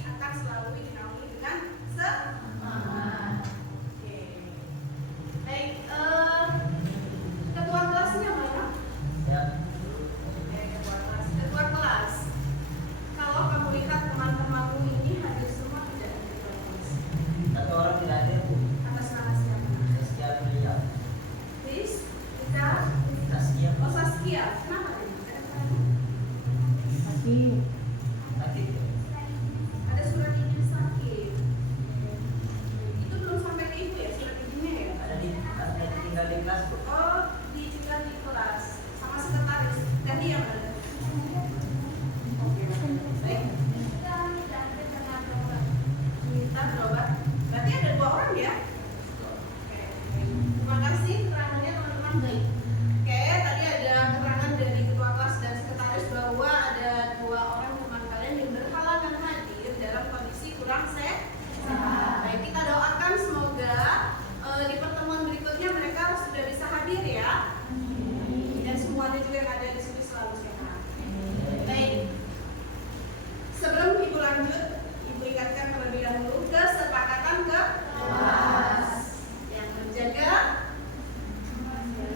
akan selalu dinaungi dengan semangat. Oke. Baik, ketua kelasnya mana? Ya. Oke, ketua kelas. Kalau kamu lihat teman-temanmu ini hadir semua tidak di ketua kelas. Satu orang tidak hadir, Bu. Atas nama siapa? Saskia beliau. Please, kita Saskia. Oh, Saskia. Kenapa ini? Sakit. Ada surat izin sakit. Itu belum sampai ke ibu ya, surat izinnya ya? Ada tinggal di kelas, Bu. Oh, ditinggal di kelas sama sekretaris. Dan dia mana? Oke, baik. Minta berobat. Berarti ada 2 orang ya? Oke. Terima kasih keterangannya teman-teman. Baik. Oke, tadi ada keterangan dari ketua kelas dan sekretaris bahwa ada 2 orang teman kalian yang berhalangan hadir dalam kondisi kurang sehat. Baik, kita doakan semoga di pertemuan berikutnya mereka sudah bisa hadir ya. Dan semuanya juga yang ada di sini selalu sehat. Baik. Sebelum ibu lanjut, ibu ingatkan terlebih dahulu kesepakatan kelas yang menjaga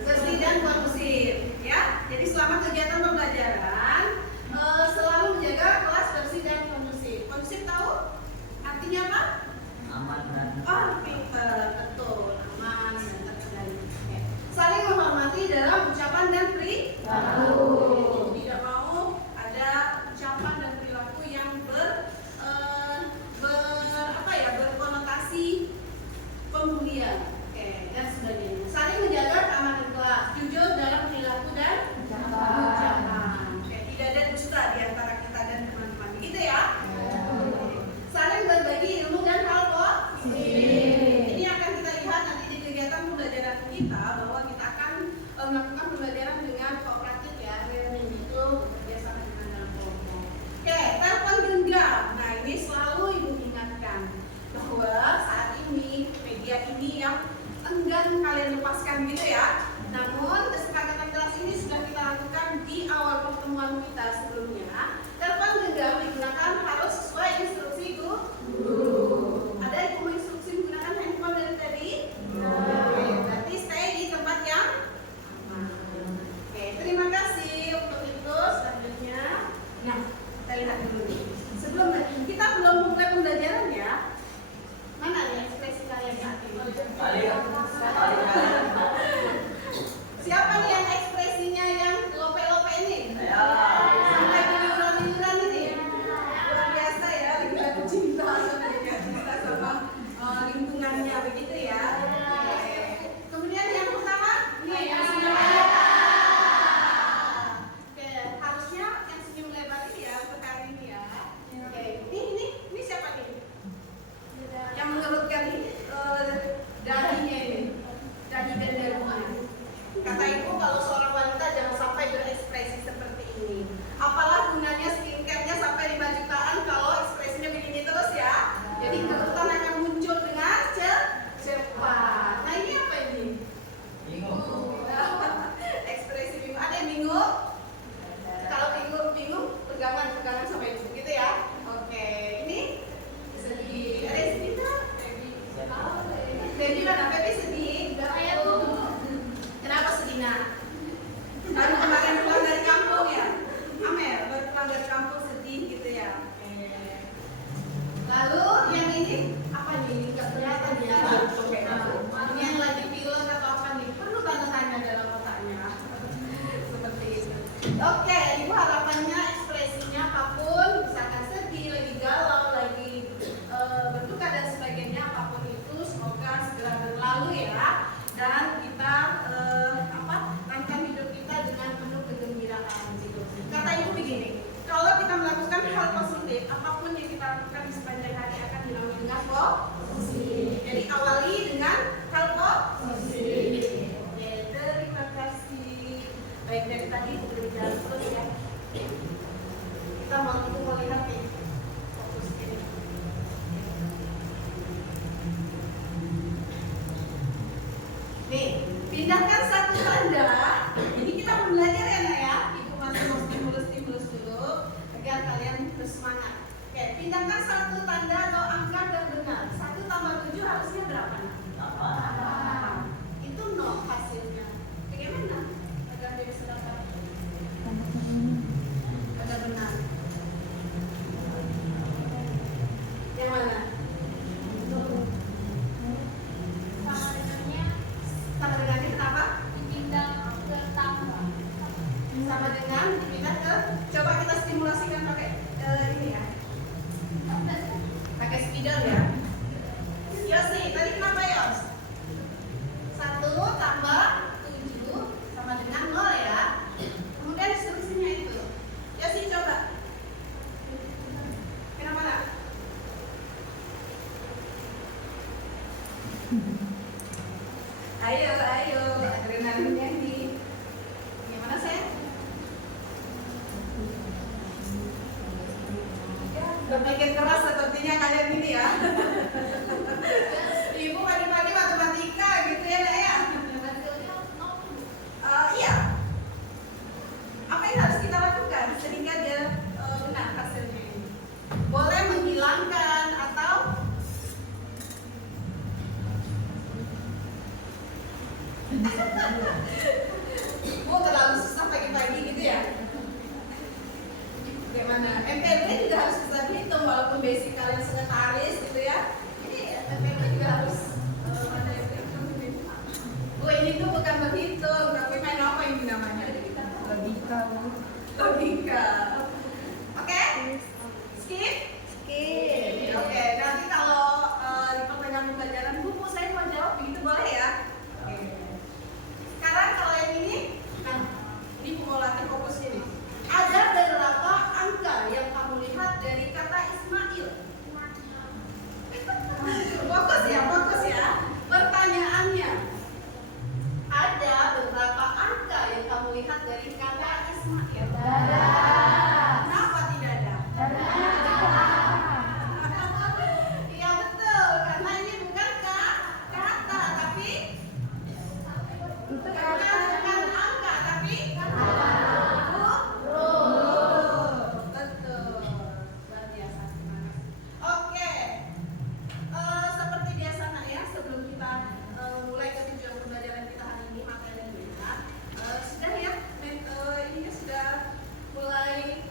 bersih dan kondusif ya. Jadi selama kegiatan pembelajaran selalu menjaga kelas bersih dan kondusif. Kondusif tahu artinya apa? Aman dan Oh, pinter, betul, aman dan terkendali. Oke. Saling menghormati dalam ucapan dan perilaku. Tidak mau ada ucapan dan perilaku yang berkonotasi pembulian, oke, dan sebagainya. Saling menjaga keamanan kelas, jujur dalam perilaku dan ucapan. Oke, tidak ada dusta di antara kita dan teman-teman, begitu ya? Saling berbagi ilmu dan hal positif. Ini akan kita lihat nanti di kegiatan pembelajaran kita bahwa kita akan melakukan pembelajaran dengan kooperatif ya, learning itu bekerja sama dengan dalam kelompok. Oke, telepon genggam. Nah, ini selalu ibu ingatkan bahwa saat ini media ini yang enggan kalian lepaskan gitu ya. Namun kesepakatan kelas ini sudah kita lakukan di awal pertemuan kita sebelumnya. Telepon genggam digunakan harus sesuai instruksi guru. Ada yang mau instruksi menggunakan handphone dari tadi? Oke, berarti stay di tempat yang aman. Oke, terima kasih untuk itu. Selanjutnya, nah kita lihat dulu nih. Sebelum kita belum mulai pembelajaran ya. Mana nih ekspresi kalian saat ini? Siapa nih yang ekspresinya yang lope-lope ini? Sampai keluyuran-keluyuran ini. Luar biasa ya, lagi lagu cinta sama lingkungannya begitu ya. Kemudian yang pertama, nih yang senyum lebar. Oke, harusnya yang senyum lebar ini ya untuk hari ini ya. Oke, ini siapa nih? Yang mengerutkan dahinya ini, dahi dan darunya. Kata ibu kalau seorang wanita jangan sampai berekspresi seperti ini. Apalah gunanya skincare-nya sampai 5 jutaan kalau ekspresinya begini terus ya. Jadi kerutan akan muncul dengan cepat. Nah ini apa ini? bingung. Ekspresi bingung. Ada yang bingung? Kalau bingung pegangan sama ibu gitu ya. Oke, ini sedih. Ada yang sedih nggak? Baby mana? Baby sedih. Kenapa sedih nak? Baru kemarin pulang dari kampung ya? Amel, baru pulang dari kampung sedih gitu ya. Lalu yang ini apa nih? Nggak kelihatan ya? Ini yang lagi pilek atau apa nih? Perlu tanda tanya dalam otaknya. Seperti itu. Oke, ibu harapannya ekspresinya apapun, misalkan sedih, lagi galau, lagi berduka dan sebagainya, apapun itu semoga segera berlalu ya. Dan kita rangkaian hidup kita dengan penuh kegembiraan gitu. Kata ibu begini, kalau kita melakukan hal positif, apapun yang kita lakukan di sepanjang hari akan dilalui dengan positif. Jadi awali dengan hal positif. Oke, terima kasih. Baik, dari tadi ibu berbicara terus ya. Kita mau lihat nih fokus ini. Nih, pindahkan satu tanda. Ini kita belajar ya nak ya. Ibu masih mau stimulus dulu agar kalian bersemangat. Oke, pindahkan satu harusnya berapa? Apa? Itu 0 hasilnya. Bagaimana? Agar dia bisa dapat? Ada benar. Yang mana? Sama dengannya kenapa? Sama dengan dipindah ke, coba kita stimulasikan pakai ini ya, pakai spidol ya. Yosi, tadi kenapa Yos? 1 tambah 7 sama dengan 0 ya. Kemudian seterusnya itu. Yosi coba. Kenapa nak? Ayo, adrenalinnya nih. Gimana sayang? Berpikir keras sepertinya kalian ini ya. Ibu pagi-pagi matematika gitu ya nak ya. Iya. Apa yang harus kita lakukan sehingga dia benar hasilnya ini? Boleh menghilangkan atau Bu terlalu susah pagi-pagi gitu ya? Bagaimana? MPLB juga harus bisa dihitung walaupun basic kalian sekretaris gitu ya. Ini MPLB juga harus ada yang berhitung. Bu ini tuh bukan berhitung, tapi main apa ini namanya? Logika. Logika. Oke? Skip? Oke, nanti kalau di pertanyaan pembelajaran Bu saya mau jawab begitu boleh ya? Oke. Sekarang kalau yang ini, nah ini mau latih fokus ini. Ada berapa angka yang kamu lihat dari kata Ismail? Fokus ya. Pertanyaannya, ada berapa angka yang kamu lihat dari kata Ismail? Kenapa tidak ada? Iya betul, karena ini bukan kata, tapi bukan angka, tapi betul. Luar biasa. Oke. Seperti biasa nak ya, sebelum kita mulai ke tujuan pembelajaran kita hari ini, materi kita sudah ya, ini sudah mulai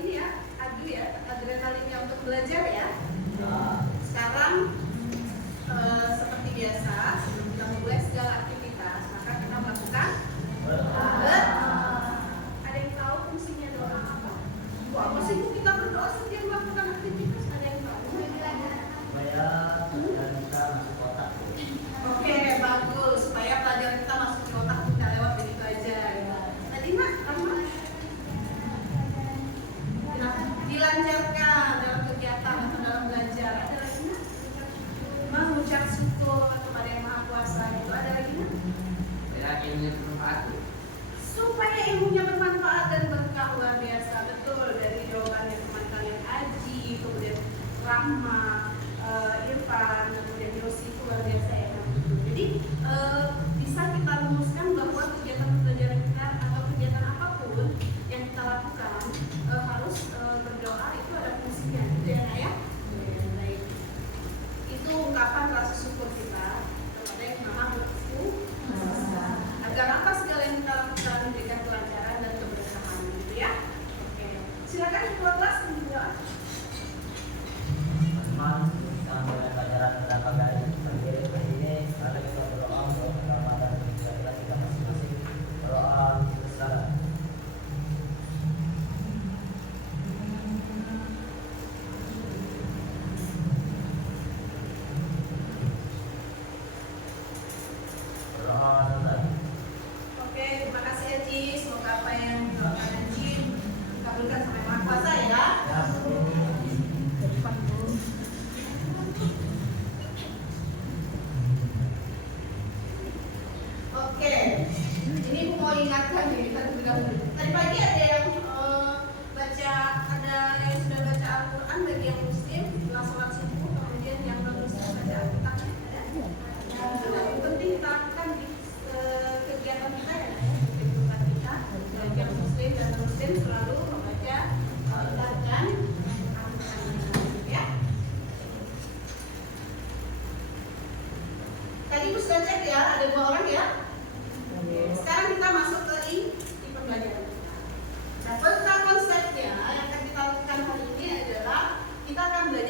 ini ya, adu ya, adrenalinnya untuk belajar ya. Sekarang seperti biasa, sebelum kita mulai segala aktivitas, maka kita melakukan ada yang tahu fungsinya doa apa? Apa sih Bu kita berdoa setiap melakukan aktivitas? Ada yang tahu? Supaya dan kita masuk kotak. Oke, bagus. Supaya pelajaran kita masuk ke otak, tidak lewat begitu aja. Tadi nak, apa? Dilancarkan dalam kegiatan atau dalam belajar. Ada lagi nak? Mengucap syukur kepada Yang Maha Kuasa itu. Ada lagi nak? Ilmunya bermanfaat. Supaya ilmunya bermanfaat dan berkah luar biasa. Betul, dari jawabannya teman kalian Aji, kemudian Rahma, Irfan, kemudian Yosi, itu luar biasa ya. Jadi bisa kita rumuskan bahwa kegiatan pembelajaran kita atau kegiatan apapun yang kita lakukan harus berdoa, itu ada fungsinya gitu ya Nak ya. Baik. Itu ungkapan rasa syukur kita kepada Yang Maha Kuasa. Agar apa segala yang kita lakukan memberikan kelancaran dan keberkahan gitu ya. Oke. Silakan keluar kelas berdoa.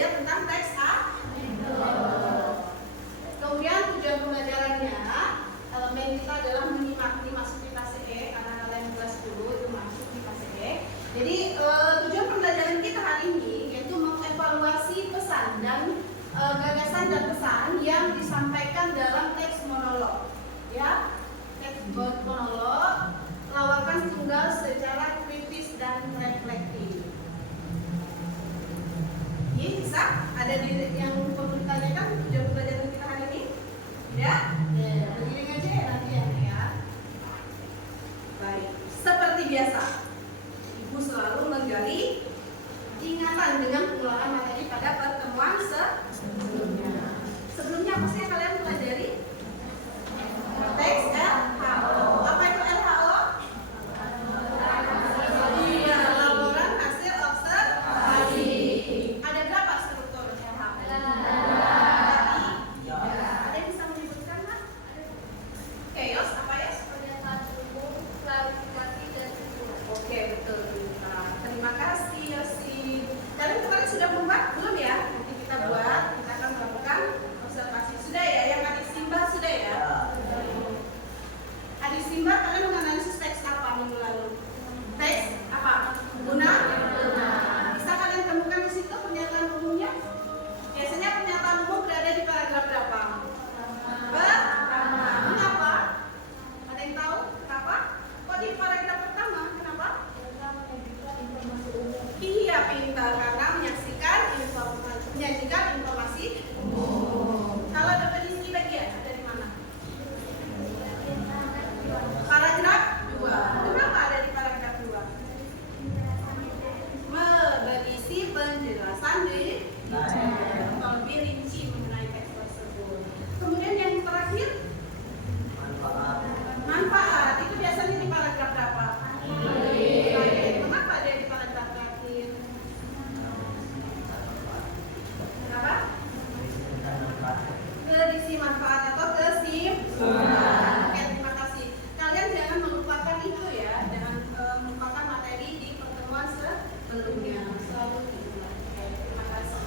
belajar tentang teks Kemudian tujuan pembelajarannya, elemen kita adalah menyimak, ini masuk di fase E karena kalian kelas 10 itu masuk di fase E. Jadi tujuan pembelajaran kita hari ini yaitu mengevaluasi pesan dan gagasan dan pesan yang disampaikan dalam teks monolog. Ya, teks monolog lawakan tunggal secara kritis dan reflektif. Ini bisa ada di yang perlu ditanyakan tujuan pembelajaran kita hari ini? Ya? Begini aja ya nanti ya. Baik, seperti biasa, Ibu selalu menggali ingatan dengan pengulangan materi pada pertemuan sebelumnya. Sebelumnya apa sih yang kalian pelajari? Teks LHO. Apa itu LHO? Iya, laporan hasil observasi. Ada berapa struktur LHO? Ada yang bisa menyebutkan, Mas? Chaos, apa ya? Pernyataan umum, klarifikasi, dan kesimpulan. Oke, betul. Terima kasih, Yosi. Kalian kemarin sudah membuat? Belum ya? Nanti kita buat, kita akan melakukan observasi. Sudah ya? Yang adik Simba sudah ya? Adik Simba, kalian menganalisis teks apa minggu lalu? Teks apa? Guna? Bisa kalian temukan di situ pernyataan umumnya? Biasanya pernyataan umum berada di paragraf berapa? Pertama. Kenapa? Ada yang tahu kenapa? Kok di paragraf pertama? Kenapa? Iya, pintar karena menyaksikan informasi umum. Kalau definisi bagian ada di mana? Paragraf 2. Kenapa ada di paragraf 2? Berisi penjelasan atau lebih rinci mengenai teks tersebut. Kemudian yang terakhir manfaat. Itu biasanya di paragraf berapa? Kenapa ada di paragraf terakhir? Kenapa? Berisi manfaat atau kesimpulan. Oke, terima kasih. Kalian jangan melupakan itu ya, jangan melupakan materi di pertemuan sebelumnya. Selalu diulang. Oke, terima kasih.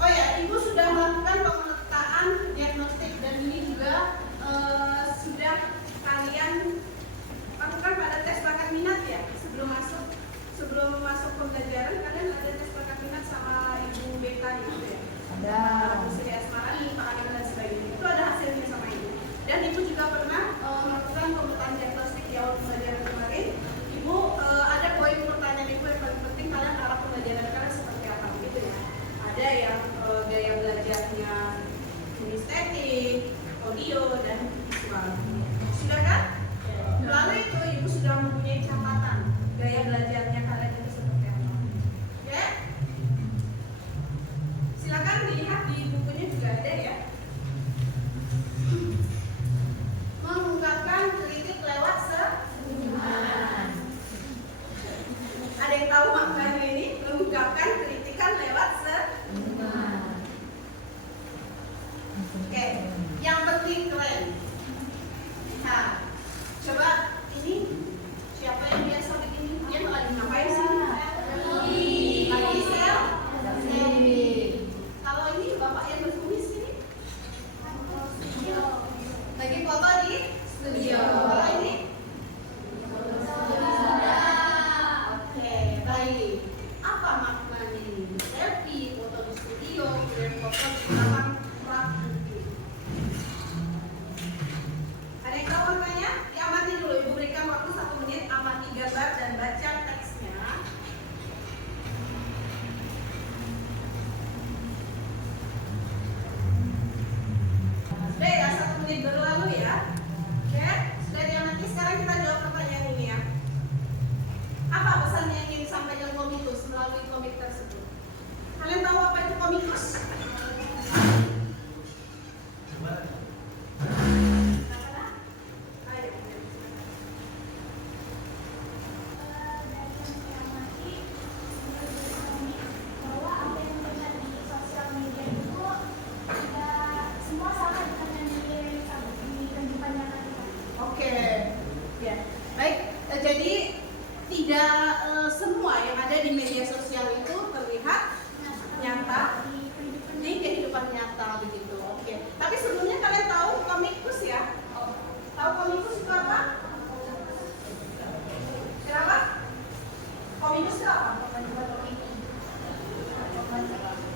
Oh ya, Ibu sudah melakukan pemetaan diagnostik dan ini juga sudah kalian lakukan pada tes bakat minat ya sebelum masuk pembelajaran kalian ada tes bakat minat sama Ibu Beka gitu ya. Ada Sri Asmara, Pak Anim dan sebagainya. Itu ada hasilnya sama Ibu. Dan Ibu juga pernah melakukan pemetaan diagnostik di awal pembelajaran kemarin. Ibu ada poin pertanyaan Ibu yang paling penting kalian arah pembelajaran kalian seperti apa gitu ya. Ada yang gaya belajarnya kinestetik, audio dan visual. Sudah kan? Lalu itu Ibu sudah mempunyai catatan gaya belajarnya kalian itu seperti apa. Ya? Silakan dilihat di bukunya juga ada ya. Mengungkapkan kritik lewat senyuman. Ada yang tahu maknanya ini? Mengungkapkan kritikan lewat senyuman. Oke, yang penting keren. Nah, coba ini siapa yang biasa begini? Dia lagi ngapain sih? Lagi sel? Kalau ini bapak yang berkumis ini? Lagi foto di studio. Kalau ini? Oke, baik. Apa maknanya ini? Selfie, foto di studio, kemudian foto di belakang rak buku.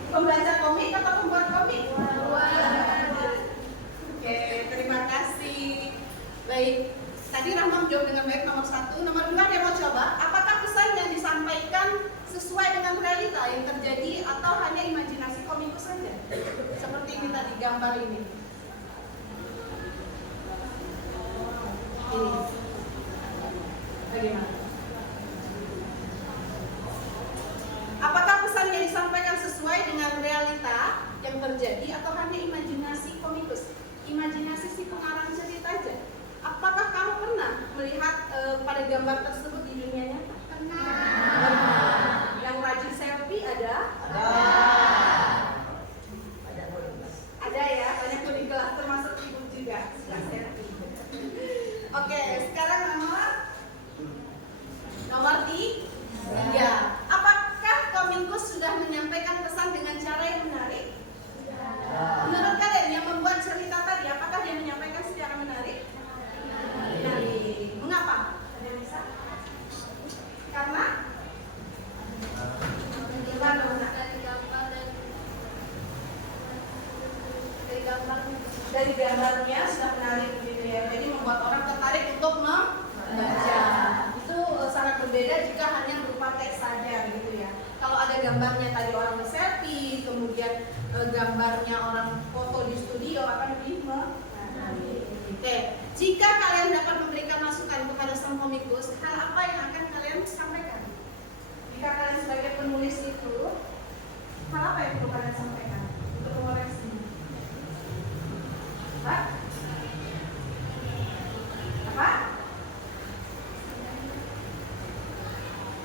Pembaca komik atau pembuat komik? Oke, terima kasih. Baik, tadi Rahma menjawab dengan baik nomor 1. Nomor 2 dia mau coba, apakah pesan yang disampaikan sesuai dengan realita yang terjadi atau hanya imajinasi komikus saja? Seperti ini tadi gambar ini. Ini. Bagaimana? Apakah pesan yang disampaikan sesuai dengan realita yang terjadi atau hanya imajinasi komikus? Imajinasi si pengarang cerita aja. Apakah kamu pernah melihat pada gambar tersebut di dunia nyata? Pernah. Yang rajin selfie ada? Ada ya, banyak kuning gelas termasuk ibu juga suka selfie. Oke, sekarang nomor 3. Apakah komikus sudah menyampaikan pesan dengan cara yang menarik? Menurut kalian yang membuat cerita tadi, apakah dia menyampaikan secara menarik? Menarik. Mengapa? Ada yang bisa? Karena dari gambarnya sudah menarik gitu ya. Jadi membuat orang tertarik untuk membaca. Itu sangat berbeda jika hanya berupa teks saja gitu ya. Kalau ada gambarnya tadi orang selfie, kemudian gambarnya orang foto di studio akan lebih menarik. Oke, jika kalian dapat memberikan masukan kepada sang komikus, hal apa yang akan kalian sampaikan? Jika kalian sebagai penulis itu, hal apa yang perlu kalian sampaikan untuk mengoreksi? Pak? Apa?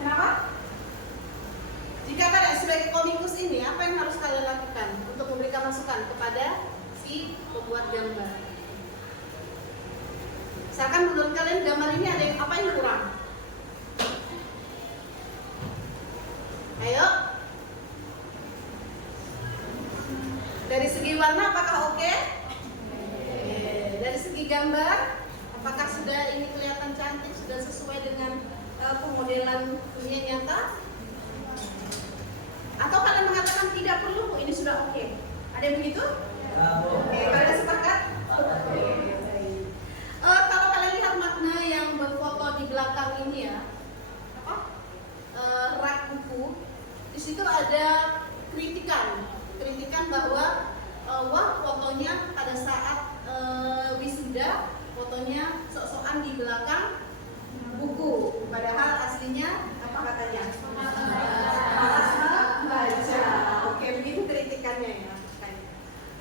Kenapa? Jika kalian sebagai komikus ini, apa yang harus kalian lakukan untuk memberikan masukan kepada si pembuat gambar? Misalkan menurut kalian gambar ini ada yang apa yang kurang? Ayo. Dari segi warna apakah oke? Dari segi gambar apakah sudah ini kelihatan cantik, sudah sesuai dengan pemodelan dunia nyata? Atau kalian mengatakan tidak perlu, ini sudah oke? Ada yang begitu? Oke, kalian sepakat? Oke. Kalau kalian lihat makna yang berfoto di belakang ini ya, apa? Rak buku. Di situ ada kritikan bahwa wah fotonya pada saat wisuda fotonya sok-sokan di belakang buku, padahal aslinya apa katanya? Malas membaca. Oke, begitu kritikannya ya.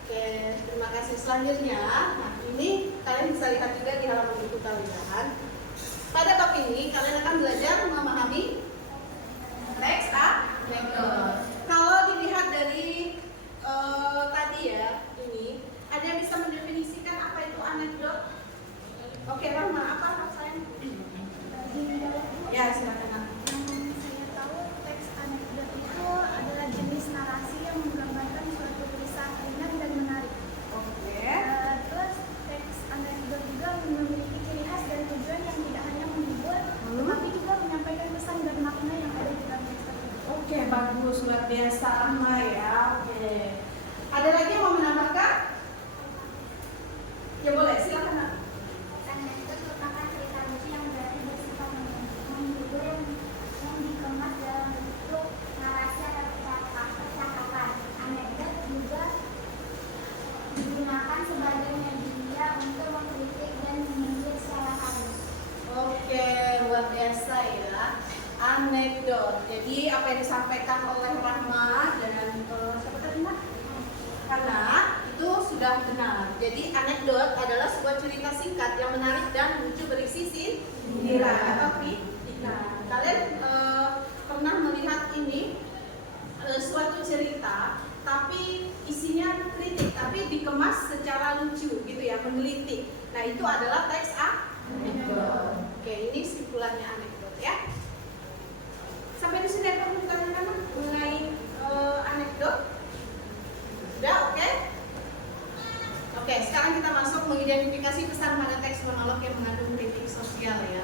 Oke, terima kasih. Selanjutnya, nah ini kalian bisa lihat juga di halaman buku kalian. Pada bab ini kalian akan belajar memahami teks anekdot. Kalau dilihat dari tadi ya, ini ada yang bisa mendefinisikan apa itu anekdot? Oke, Rahma, apa sayang? Ya, silakan. Yang saya tahu teks anekdot itu adalah jenis narasi yang menggambarkan suatu kisah ringan dan menarik. Oke. Terus teks anekdot juga memiliki ciri khas dan tujuan yang tidak hanya menghibur, tetapi juga menyampaikan pesan dan makna yang ada di dalam teks tersebut. Oke, bagus, luar biasa Rahma ya. Oke. Ada lagi yang mau menambahkan? Ya boleh, silakan. Anekdot merupakan cerita lucu yang berarti bersifat menghibur yang dikemas dalam bentuk narasi atau percakapan. Anekdot juga digunakan sebagai media untuk mengkritik dan menyindir secara halus. Oke, luar biasa ya. Anekdot. Jadi apa yang disampaikan oleh Rahma dan siapa tadi Mbak? Karena itu sudah benar. Jadi anekdot adalah sebuah cerita singkat yang menarik dan lucu berisi sindiran atau kritikan. Kalian pernah melihat ini suatu cerita tapi isinya kritik tapi dikemas secara lucu gitu ya, menggelitik. Nah, itu adalah teks anekdot. Oke, ini simpulannya anekdot ya. Sampai di sini ada pertanyaan mengenai anekdot? Sudah oke? Oke, sekarang kita masuk mengidentifikasi pesan pada teks monolog yang mengandung kritik sosial ya.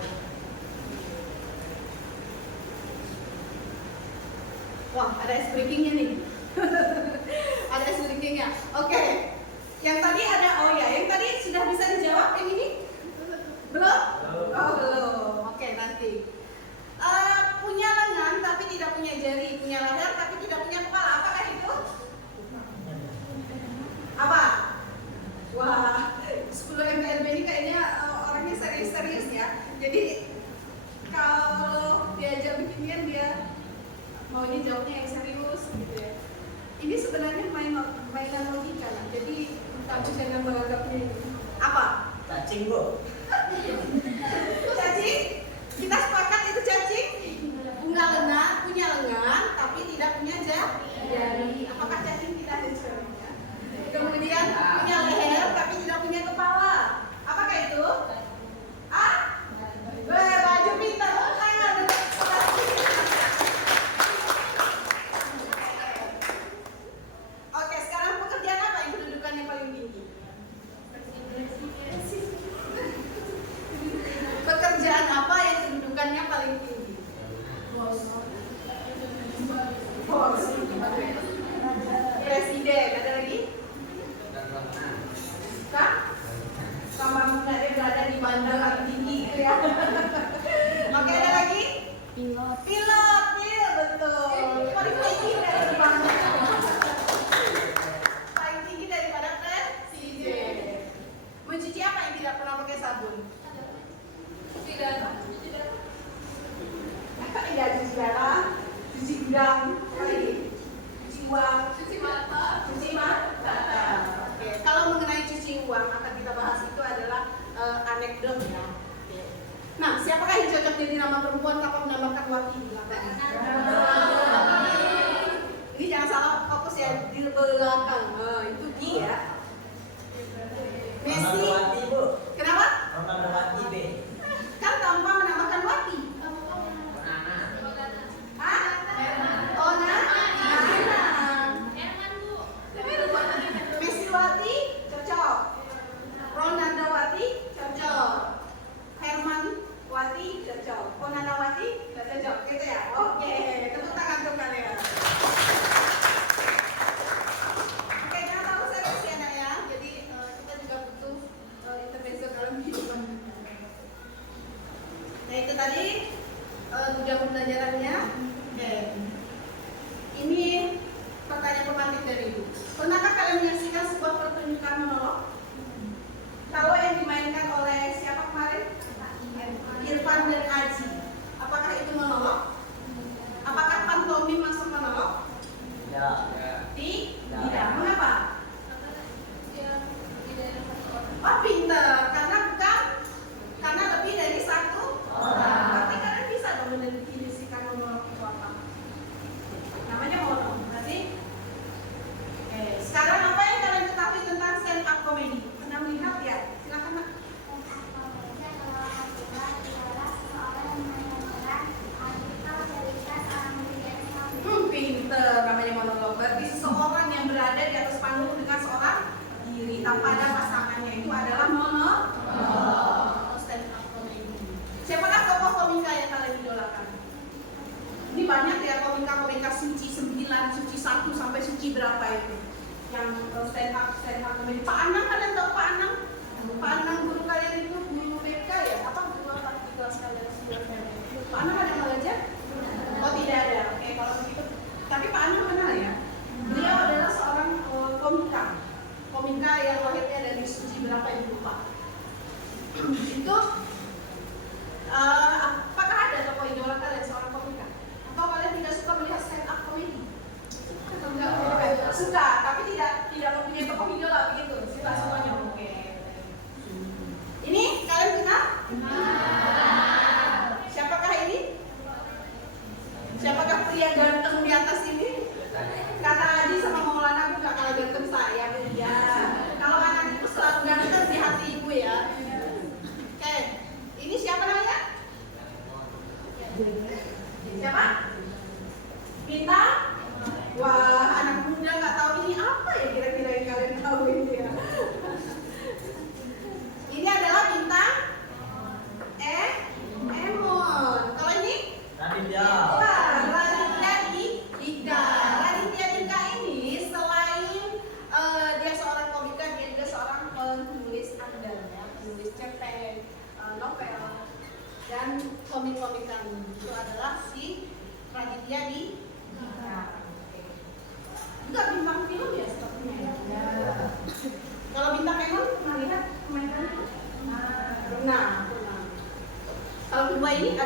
Wah, ada ice breakingnya nih. Yang tadi ada, oh ya, yang tadi sudah bisa dijawab, yang ini? Belum? Oh, belum. Oke, nanti. Punya lengan tapi tidak punya jari, punya leher tapi tidak punya kepala. Apakah itu? Apa? Wah, 10 MPLB ini kayaknya orangnya serius-serius ya. Jadi kalau diajak beginian dia maunya jawabnya yang serius gitu ya. Ini sebenarnya mainan logika lah. Jadi kamu jangan menganggapnya ini. Apa? Cacing, Bu. Cacing? Kita sepakat itu cacing? Punya lengan tapi tidak punya jari. Apakah cacing tidak ada jarinya? Kemudian punya leher tapi tidak punya kepala. Apakah itu? Baju pintar. Oke, sekarang pekerjaan apa yang kedudukannya paling tinggi? Pekerjaan apa yang kedudukannya paling tinggi? Bos. Presiden. Ada lagi? Kak? Sama dia berada di bandara tinggi gitu ya. Oke, ada lagi? Pilot, iya betul. Paling tinggi dari bandara. Paling tinggi daripada presiden. Mencuci apa yang tidak pernah pakai sabun? Tidak cuci darah, cuci gudang, apa lagi? Cuci uang, cuci mata. Oke, kalau mengenai cuci uang akan kita bahas itu adalah anekdot ya. Oke. Nah, siapakah yang cocok jadi nama perempuan tanpa menambahkan wati di belakang? Ini jangan salah fokus ya di belakang. Itu dia. Messi. Wati, Bu. Kenapa? Wati, B. Kan tanpa menambahkan wati. Messiwati cocok, Ronaldowati cocok, Hermanwati cocok, Onanawati cocok, gitu ya? Oke, tepuk tangan untuk kalian. Oke, jangan terlalu serius ya nak ya. Jadi kita juga butuh intervensi dalam kehidupan. Nah itu tadi tujuan pembelajarannya. Oke. Ini pertanyaan pemantik dari Ibu. Pernahkah kalian menyaksikan sebuah pertunjukan monolog? Kalau yang dimainkan oleh siapa kemarin? Irfan dan Aji. Apakah itu monolog? Apakah pantomim masuk monolog? Tidak. Mengapa? Oh pinter, karena lebih dari satu orang. Berarti kalian bisa dong mendefinisikan monolog itu apa? Namanya monolog. Berarti sekarang apa yang kalian ketahui tentang stand up comedy? Pernah melihat ya? Silakan Nak. Pinter, namanya monolog. Berarti seseorang yang berada di atas panggung dengan seorang diri tanpa ada pasangannya, itu adalah monolog. Stand up comedy. Siapakah tokoh komika yang kalian idolakan? Ini banyak ya komika suci 9, suci 1 sampai suci berapa itu yang stand up comedy. Pak Anang, kalian tahu Pak Anang? Pak Anang guru kalian itu guru BK ya? Apa guru apa di kelas kalian? Pak Anang ada belajar? Oh tidak ada. Oke, kalau begitu. Tapi Pak Anang kenal ya? Beliau adalah seorang komika yang lahirnya dari suci berapa yang lupa. Itu apakah ada tokoh idola kalian seorang komika? Atau kalian tidak suka melihat stand up comedy? Suka, tapi tidak mempunyai tokoh idola begitu. Suka semuanya. Oke. Ini kalian kenal? Siapakah ini? Siapakah pria ganteng di atas ini? Kata Aji sama Maulana, aku gak kalah ganteng saya. Iya. Kalau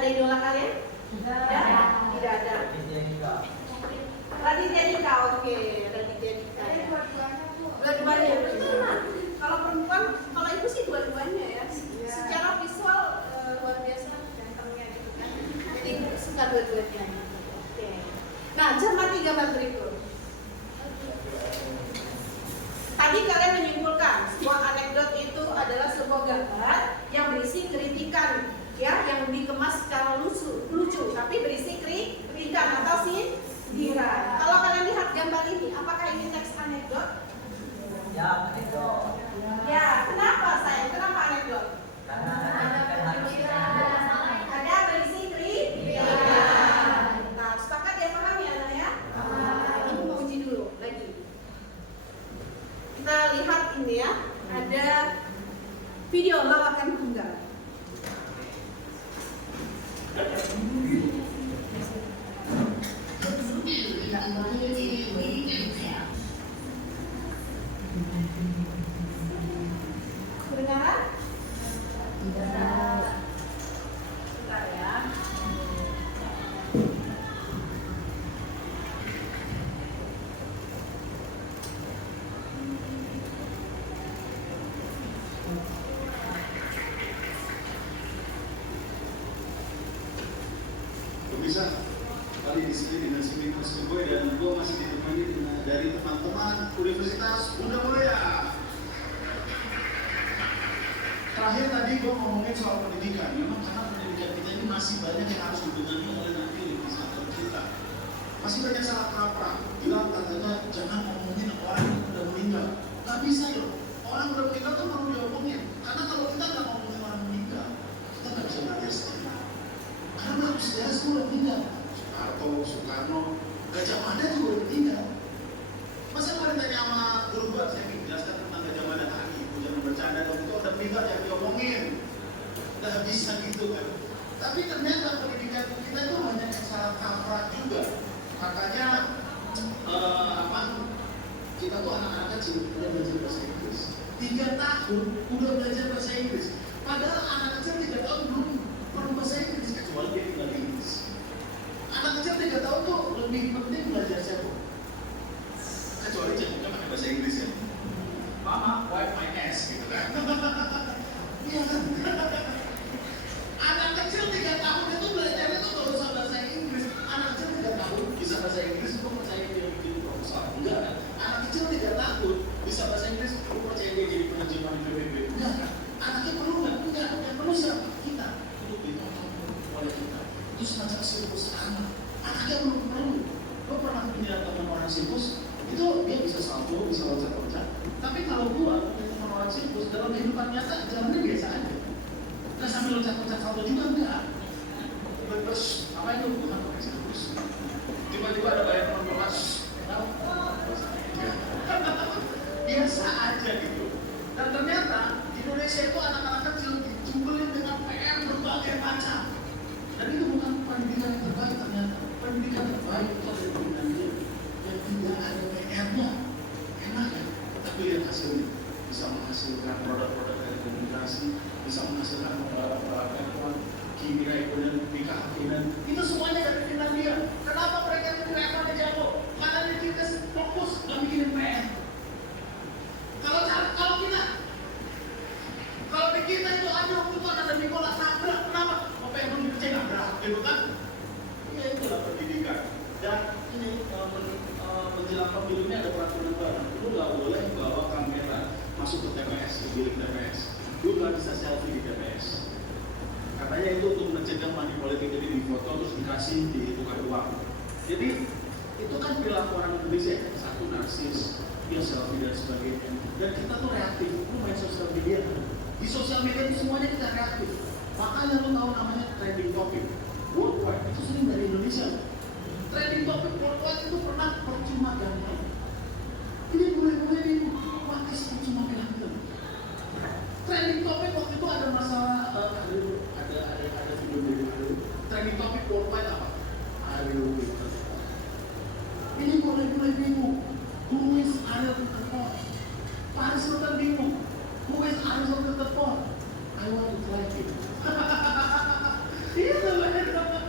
ada idola kalian? Tidak Ada? Tidak ada. Ini juga. Raditya Dika, oke. Raditya Dika ya. Dua-duanya. Kalau perempuan, kalau ibu sih dua-duanya ya. Secara visual luar biasa gantengnya gitu kan. Jadi ibu suka dua-duanya. Oke. Nah, cermati gambar berikut. Tadi kalian menyimpulkan sebuah anekdot itu adalah sebuah gambar yang berisi kritikan, ya, yang dikemas secara lucu, tapi berisi kritikan atau sindiran. Kalau kalian lihat gambar ini, apakah ini teks anekdot? Ya, itu. Ya, kenapa sayang? Kenapa anekdot? Karena kan manusia. Ada berisi kritikan. Nah, sepakat ya, paham ya, Naya? Ya? Ibu mau uji dulu lagi. Kita lihat ini ya, ada video lawakan tunggal. Kedengaran? Tidak. Bentar ya. Pemirsa, kali di sini dengan Simi Boy dan gue masih ditemani dari teman-teman Universitas Bunda Mulia. Terakhir tadi gue ngomongin soal pendidikan. Memang karena pendidikan kita ini masih banyak yang harus dibenahi oleh nanti legislator kita. Masih banyak salah kaprah. Bilang katanya jangan ngomongin orang yang udah meninggal. Gak bisa loh. Orang udah meninggal tuh perlu diomongin. Karena kalau kita nggak ngomongin orang meninggal, kita nggak bisa belajar sejarah. Karena dalam sejarah semua udah meninggal. Soeharto, Soekarno, Gajah Mada juga udah meninggal. Masa gue ditanya sama guru gue, saya ingin jelaskan tentang Gajah Mada tadi. Gue jangan bercanda dong, itu udah meninggal jangan diomongin. Udah bisa gitu kan. Tapi ternyata pendidikan kita itu banyak yang salah kaprah juga. Makanya kita tuh anak-anak kecil udah belajar bahasa Inggris. 3 tahun udah belajar bahasa Inggris. Padahal anak kecil 3 tahun belum perlu bahasa Inggris kecuali dia tinggal di Inggris. Anak kecil 3 tahun tuh lebih penting belajar siapa? Kecuali cekuknya pakai bahasa Inggris ya. Mama, wipe my ass gitu kan. Iya kan? Anak kecil 3 tahun itu belajarnya tuh gak usah bahasa Inggris. Anak kecil 3 tahun bisa bahasa Inggris, gue percaya dia bikin proposal. Enggak kan? Anak kecil 3 tahun bisa bahasa Inggris, gue percaya dia jadi penerjemah di PBB. Enggak kan? Anaknya perlu nggak? Enggak. Yang perlu siapa? Kita. Untuk ditonton oleh kita. Itu semacam sirkus anak. Anaknya belum perlu. Gue pernah punya teman orang sirkus, itu dia bisa salto, bisa loncat-loncat. Tapi kalau gue punya teman orang sirkus, dalam kehidupan nyata jalannya biasa aja. Nggak sambil loncat-loncat salto juga enggak. Terus apa itu? Bukan pakai sirkus. Tiba-tiba ada banyak teman-teman, biasa aja gitu. Dan ternyata di Indonesia itu anak-anak kecil dijubelin dengan PR berbagai macam. Dan itu bukan pendidikan yang terbaik ternyata. Pendidikan terbaik itu ada di pendidikan yang tidak ada PR-nya. Enak ya, tapi lihat hasilnya. Bisa menghasilkan produk-produk dari komunikasi, bisa menghasilkan produk-produk kimia, ekonomi, kehakiman. Itu semuanya dari Finlandia. Kenapa mereka itu kreatif jago? Karena kita fokus nggak bikin PR. Kalau di kita itu ada itu ada Nikola nabrak, kenapa? Apa yang belum dipercaya nabrak, gitu kan? Ya itulah pendidikan. Dan ini menjelang pemilu ini ada peraturan baru. Lu nggak boleh bawa kamera masuk ke TPS, ke bilik TPS. Lu nggak bisa selfie di TPS. Katanya itu untuk mencegah money politik, jadi difoto terus dikasih ditukar uang. Jadi itu kan perilaku orang Indonesia, satu narsis, dia selfie dan sebagainya. Dan kita tuh reaktif, lu main sosial media. Di sosial media itu semuanya kita reaktif. Makanya lu tahu namanya trending topic worldwide, itu sering dari Indonesia. Trending topic worldwide itu pernah percuma ganteng. Ini boleh-boleh nih, pakai percuma ganteng. Trending topic waktu itu ada masalah, ada video dari trending topic worldwide apa? Ariel Winter. Ini boleh-boleh bingung. Who is Ariel Winter? Paris Hilton bingung. Who is Ariel Winter? I want to try it. Iya banyak banget.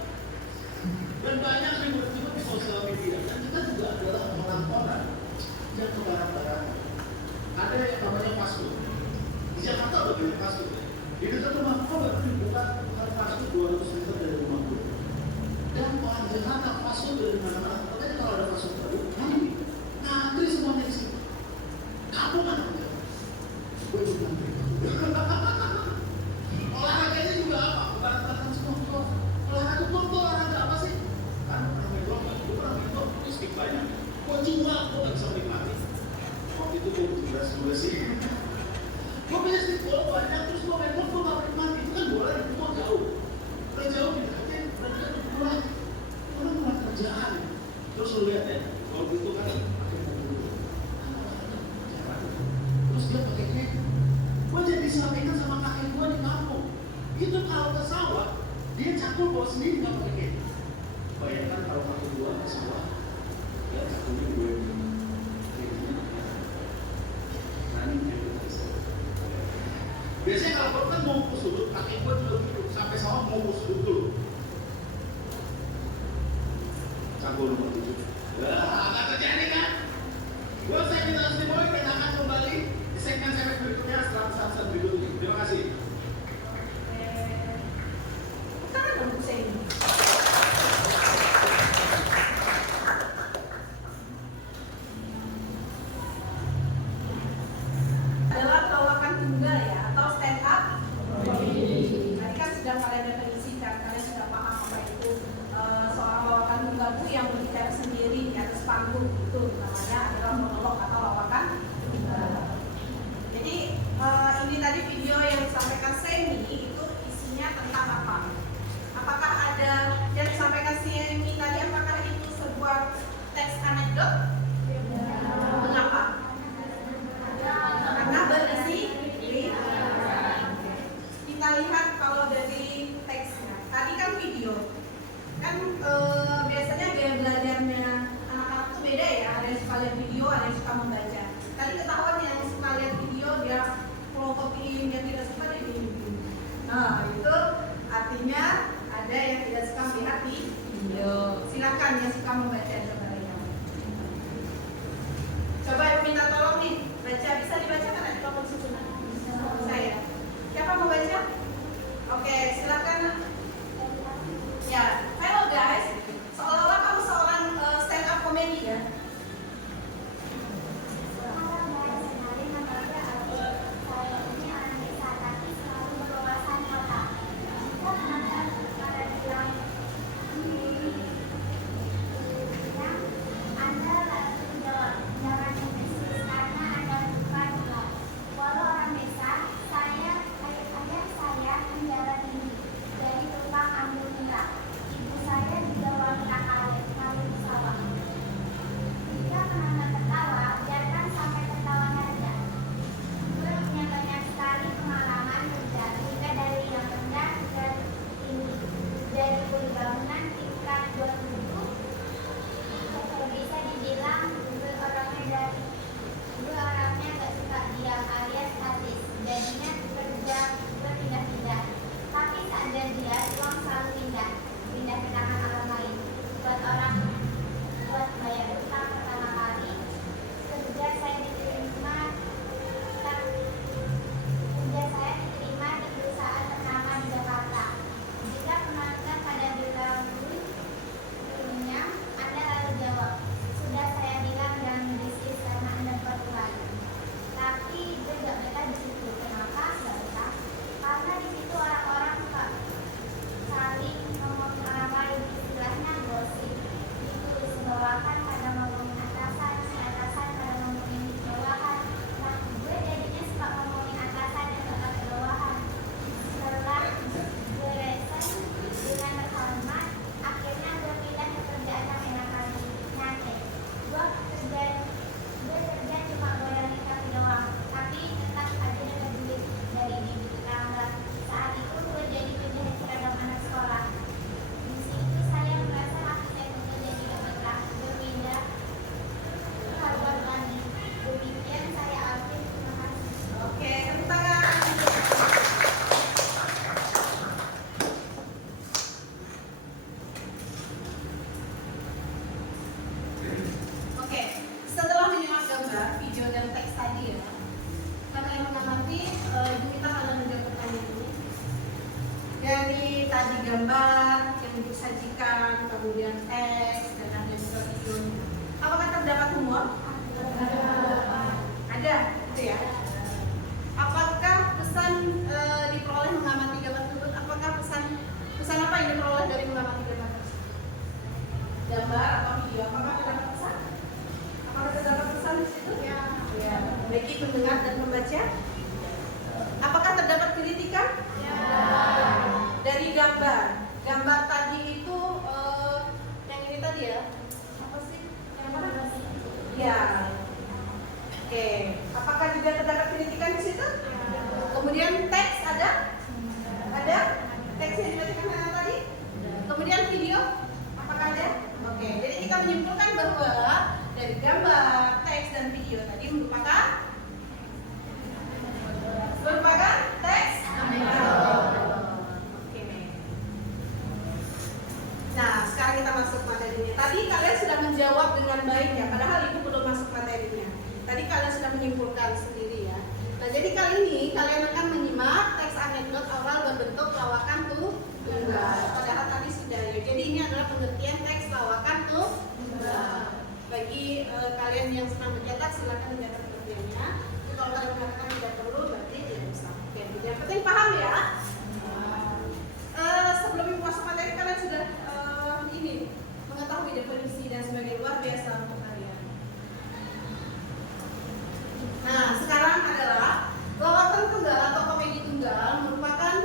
Dan banyak ribut-ribut di sosial media. Dan kita juga adalah orang-orang yang kebarat-baratan. Ada yang namanya fast food. Di Jakarta udah banyak fast food. Di dekat rumah bukan fast food 200 meter dari rumah gue. Dan orang Jakarta fast food dari mana-mana. Makanya kalau ada fast food baru, ngantri semuanya di sini. Kamu kan ada? Gue juga ngantri. Olahraganya juga apa? Bukan semua. Olahraga itu olahraga apa sih? Kan pernah main golf, gue pernah main golf, itu stick banyak. Gue cuma, gue gak bisa menikmati. Waktu itu gue berusaha juga sih. Gue punya stick bola banyak, terus gue main golf, gue gak menikmati. Itu kan bola di rumah jauh. Udah jauh didekatin, mereka pulang. Orang mulai kerjaan. Terus lu lihat ya, golf itu kan pakai mobil. Terus dia pakai kek. Gue jadi disampaikan sama kakek gue di kampung. Itu kalau ke sawah, dia cakul bawa sendiri nggak pakai kek. Bayangkan kalau kakek gue ke sawah, ya cakulnya gue biasanya kalau kan ngumpus dulu, kakek gue juga gitu, sampai sawah ngumpus dulu. Cakul nomor 7. Nggak terjadi kan? Gue saya minta Asti Boy, kita akan kembali di segmen berikutnya setelah berikutnya. Terima kasih. Tangan dong saya ini. Adalah lawakan tunggal ya, atau stand up. Tadi kan sudah kalian definisikan, kalian sudah paham apa itu soal lawakan tunggal itu yang berbicara sendiri di atas panggung itu namanya adalah monolog atau lawakan tunggal. Jadi ini tadi video yang disampaikan Semi itu isinya tentang apa? Apakah ada yang disampaikan Semi tadi? Apakah itu sebuah teks anekdot? Mengapa? Karena berisi kita lihat kalau dari teksnya. Tadi kan video, kan biasanya gaya belajarnya anak-anak itu beda ya. Ada yang suka lihat video, ada yang suka membaca. Tadi ketahuan yang suka lihat video dia fotokopiin, yang tidak suka dia diem. Nah itu artinya ada yang tidak suka melihat di video. Silakan yang suka membaca coba ya. Coba minta tolong nih baca, bisa dibacakan nanti kalau susunan. Bisa ya. Siapa mau baca? Oke, silakan. Ya, hello guys. Seolah-olah kamu seorang stand up comedy ya. gambar yang disajikan, kemudian teks, dan ada juga videonya. Apakah terdapat humor? Ada, gitu ya. Apakah pesan diperoleh mengamati gambar tersebut? Apakah pesan apa yang diperoleh dari mengamati gambar tersebut? Gambar atau video? Apakah terdapat pesan? Apakah terdapat pesan di situ? Ya. Bagi pendengar dan pembaca? Apakah terdapat kritikan? Ya. Dari gambar. Gambar tadi itu yang ini tadi ya? Apa sih? Yang mana? Ya. Oke. Apakah juga terdapat kritikan di situ? Ya. Kemudian teks ada? Ada? Teks yang dibacakan mana tadi? Kemudian video? Apakah ada? Oke. Jadi kita menyimpulkan bahwa dari gambar, teks dan video tadi merupakan teks. Oke. Nah, sekarang kita masuk materinya. Tadi kalian sudah menjawab dengan baik ya, padahal ibu belum masuk materinya. Tadi kalian sudah menyimpulkan sendiri ya. Nah, jadi kali ini kalian akan menyimak teks anekdot oral berbentuk lawakan tunggal. Padahal tadi sudah ya. Jadi ini adalah pengertian teks lawakan tunggal. Bagi kalian yang senang mencetak, silakan mencetak pengertiannya. Kalau kalian mengatakan tidak perlu, berarti tidak usah. Oke, yang penting paham ya. Sebelum ibu masuk materi, kalian sudah ini mengetahui definisi dan sebagainya. Luar biasa untuk kalian. Nah, sekarang adalah lawakan tunggal atau komedi tunggal merupakan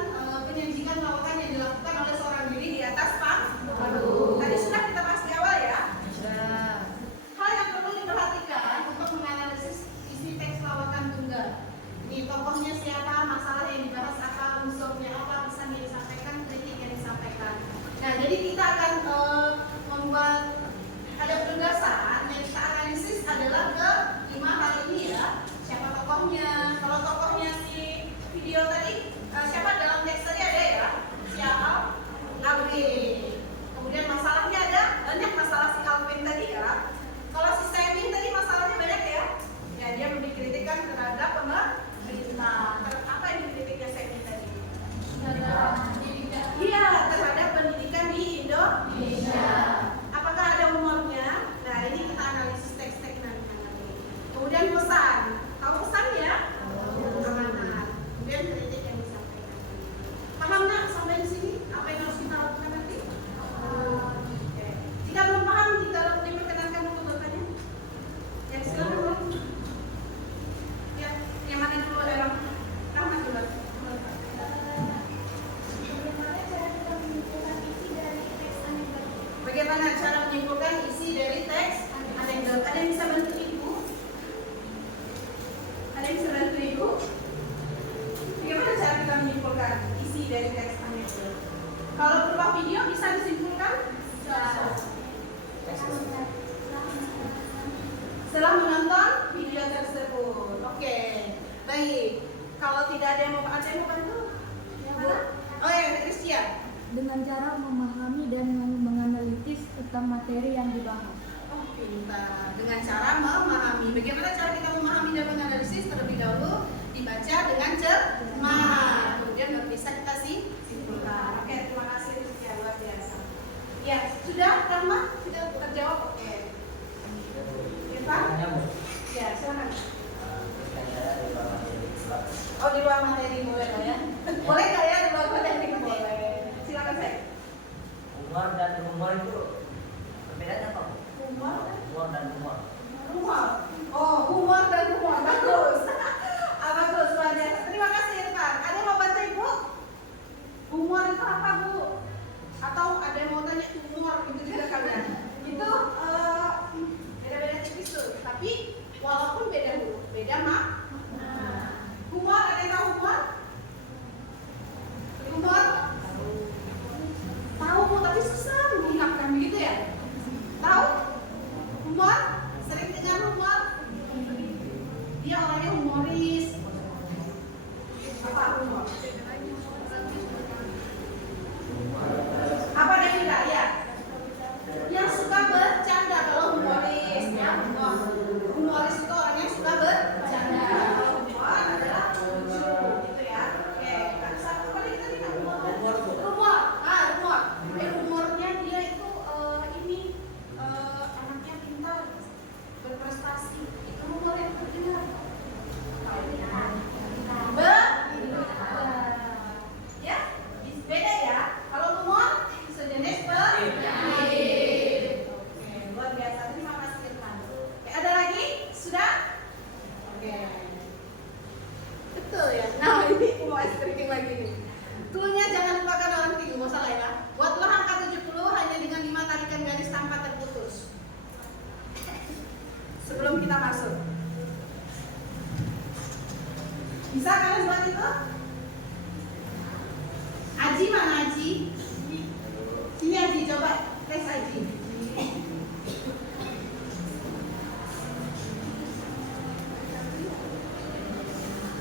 penyajian lawakan yang dilakukan oleh seorang diri di atas panggung. Tadi sudah kita bahas di awal ya. Hal yang perlu diperhatikan untuk menganalisis isi teks lawakan tunggal. Ini tokohnya siapa, masalah yang dibahas apa, unsurnya apa, pesan yang disampaikan, kritik yang disampaikan. Nah, jadi kita akan membuat ada penugasan yang kita analisis adalah ke 5 hal ini ya. Siapa tokohnya? Kalau tokohnya si video tadi, siapa dalam teks tadi ada ya? Si Alvin. Kemudian masalahnya ada banyak masalah si Alvin tadi ya. Kalau si Semi tadi masalahnya banyak ya. Ya, dia memberi kritikan terhadap pemerintah. Apa yang dikritiknya Semi tadi? Iya, terhadap pendidikan di Indonesia. Apakah ada humornya? Nah, ini kita analisis teks-teks nanti. Kemudian pesan. Tahu pesannya? Amanat. Kemudian kritik yang disampaikan. Paham nggak sampai di sini? Apa yang harus kita lakukan nanti? Oke. Jika belum paham, kita diperkenankan untuk bertanya. Ya, silakan. Ya, yang mana dulu ada Rahmat dulu. Bagaimana cara menyimpulkan isi dari teks anekdot? Ada yang bisa bantu ibu? Ada yang bisa bantu ibu? Bagaimana cara kita menyimpulkan isi dari teks anekdot? Kalau berupa video bisa disimpulkan? Bisa. Setelah menonton video tersebut. Oke, baik. Kalau tidak ada yang mau bantu? Mana? Oh ya, Christian. Dengan cara memahami dan menganalisis tentang materi yang dibahas. Oh, pintar. Dengan cara memahami. Bagaimana cara kita memahami dan menganalisis? Terlebih dahulu dibaca dengan cermat. Kemudian baru bisa kita simpulkan. Oke, terima kasih Christian, luar biasa. Ya, sudah Rahma? Sudah terjawab? Oke. Irfan? Ya, silakan. Oh, di luar materi boleh nggak ya? Boleh nggak ya di luar materi? Boleh. Silakan saya. Humor dan humor itu perbedaannya apa? Humor dan humor. Humor. Oh, humor dan humor. Bagus. Bagus, luar biasa. Terima kasih Irfan. Ada yang mau bantu Ibu? Humor itu apa, Bu? Atau ada yang mau tanya humor gitu juga kalian? Itu beda-beda tipis tuh. Tapi walaupun beda mak. Humor, ada yang tahu humor? Humor? Tahu Bu, tapi susah mengungkapkan begitu ya? Tahu? Humor? Sering dengar humor? Dia orangnya humoris. Apa humor? Apa dia tidak? Ya? Yang suka bercanda kalau humoris ya. Humoris itu orang yang suka bercanda. masuk. Bisa kalian buat itu? Aji mana Aji? Sini Aji, coba tes Aji.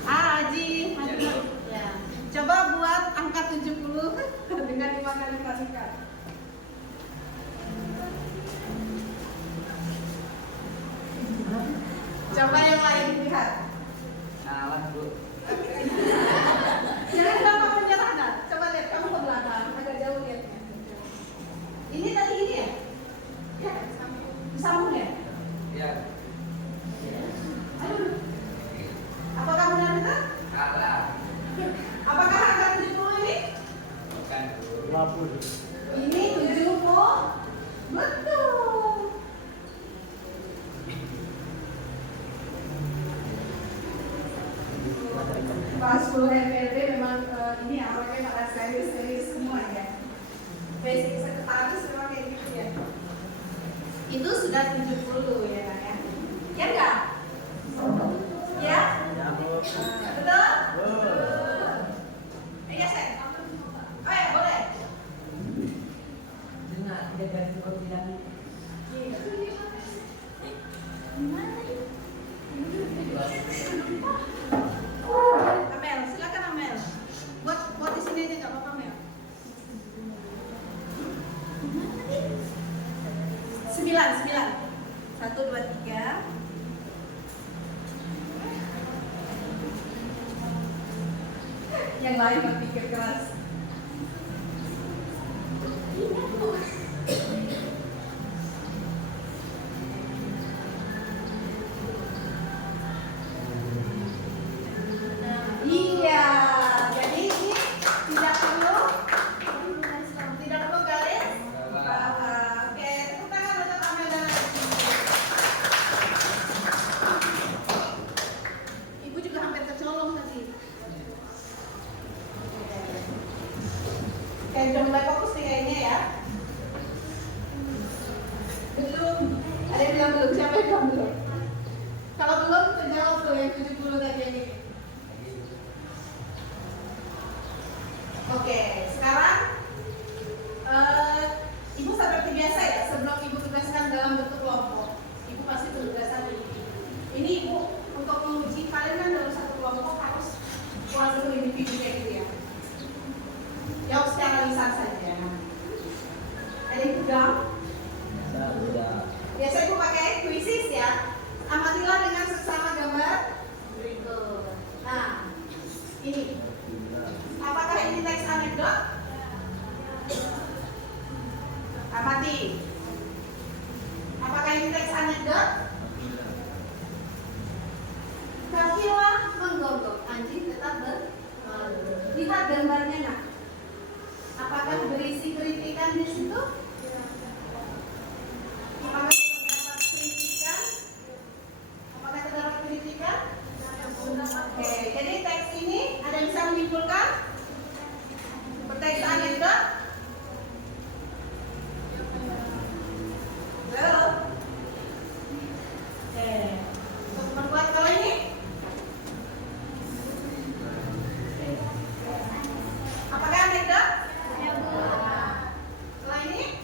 Aji, maju. Ya. Coba buat angka 70 dengan 5 kali lipat. Coba yang lain lihat. Salah Bu. Jangan gampang menyerah dah. Coba lihat kamu ke belakang, agak jauh lihatnya. Ini tadi ini ya? Ya, disambung ya? Ya. Aduh. Apakah benar itu? Salah. Apakah angka 70 ini? Bukan Bu. 50. Ini 70. Betul. Pas 10 MPLB memang ini awalnya pada serius semua ya. Basic sekretaris memang kayak gitu ya. Itu sudah 70 ya Kak ya. Ya enggak? Ya? Ya Bu. Betul? Iya, Sen. Oh ya, boleh. Dengar, tidak dari kau bilang. Amel, silakan Amel. Buat di sini aja nggak apa-apa Amel. 9. 1, 2, 3. Yang lain berpikir keras. Iya, jadi ini tidak perlu garis. Oke, tepuk tangan untuk Amel dan Aji. Ibu juga hampir kecolong tadi. Oke, udah mulai fokus nih kayaknya ya. Belum. Ada yang bilang belum? Siapa yang bilang belum? Kalau belum, terjawab tuh yang 70 tadi yang ini. Oke, sekarang Ibu seperti biasa ya, sebelum Ibu tugaskan dalam bentuk kelompok, Ibu pasti tugasan ini. Ini Ibu untuk menguji kalian kan dalam satu kelompok harus kurang satu individu kayak gitu ya. Jawab secara lisan saja. Ada yang pegang? Sudah. Biasa Ibu pakai kuisis ya. Amatilah dengan seksama gambar berikut. Nah, ini. Apakah ini teks anekdot? Amati. Apakah ini teks anekdot? Kakilah menggonggong, anjing tetap lihat gambarnya nak. Apakah berisi kritikan di situ? Apakah terdapat kritikan? Apakah terdapat kritikan? Oke, jadi teks ini ada yang bisa menyimpulkan? Teks anekdot? Belum. Oke, untuk membuat kalau ini? Apakah anekdot? Kalau ini?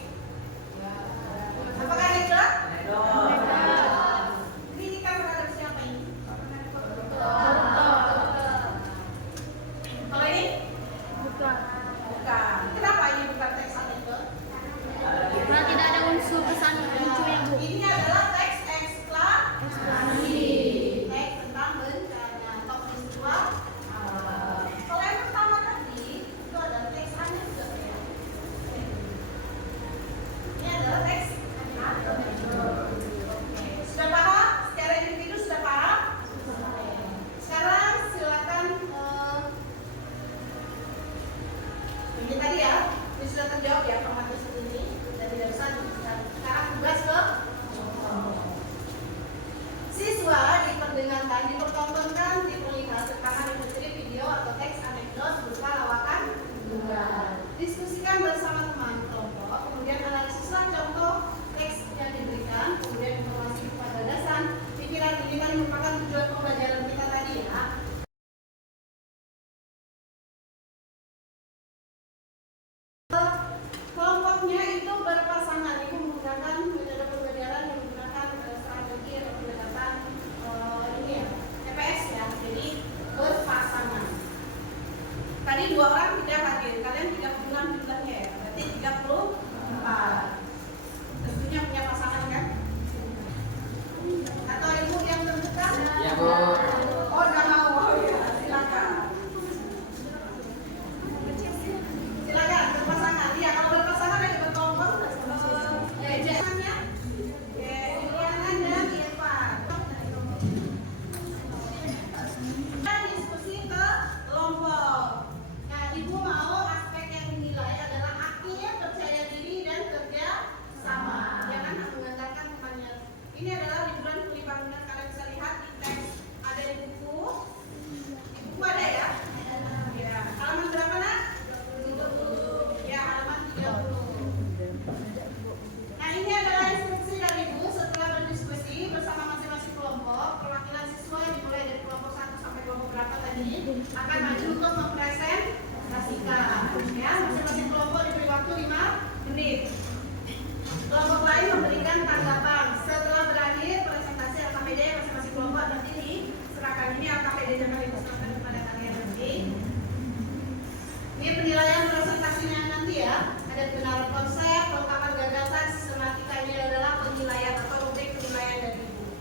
ini akan maju untuk mempresentasikan. Ya, masing-masing kelompok diberi waktu 5 menit. Kelompok lain memberikan tanggapan. Setelah berakhir presentasi LKPD masing-masing kelompok nanti diserahkan. Ini LKPD yang kami serahkan kepada kalian nanti. Ini penilaian presentasinya nanti ya. Ada kebenaran konsep, kelengkapan gagasan, sistematika. Ini adalah penilaian atau rubrik penilaian dari ibu.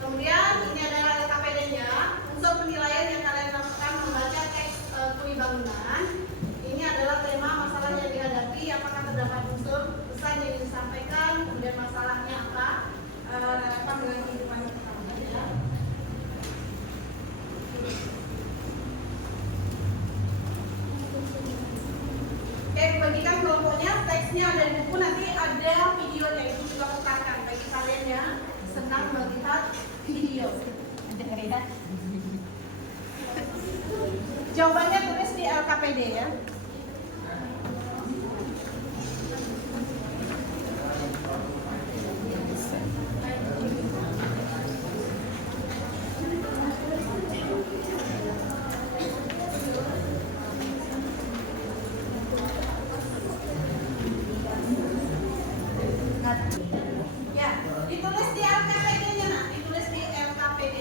Kemudian ini adalah LKPD-nya. Unsur penilaian yang kalian lakukan membaca teks kuli bangunan. Ini adalah tema masalah yang dihadapi. Apakah terdapat unsur pesan yang disampaikan, kemudian masalahnya apa, relevan dengan kehidupan kita. Ya. Oke, dibagikan kelompoknya, teksnya ada di buku, nanti ada videonya, itu juga putarkan bagi kalian yang senang melihat video. Jawabannya tulis di LKPD ya. Ya, ditulis di LKPD-nya nah, ditulis di LKPD.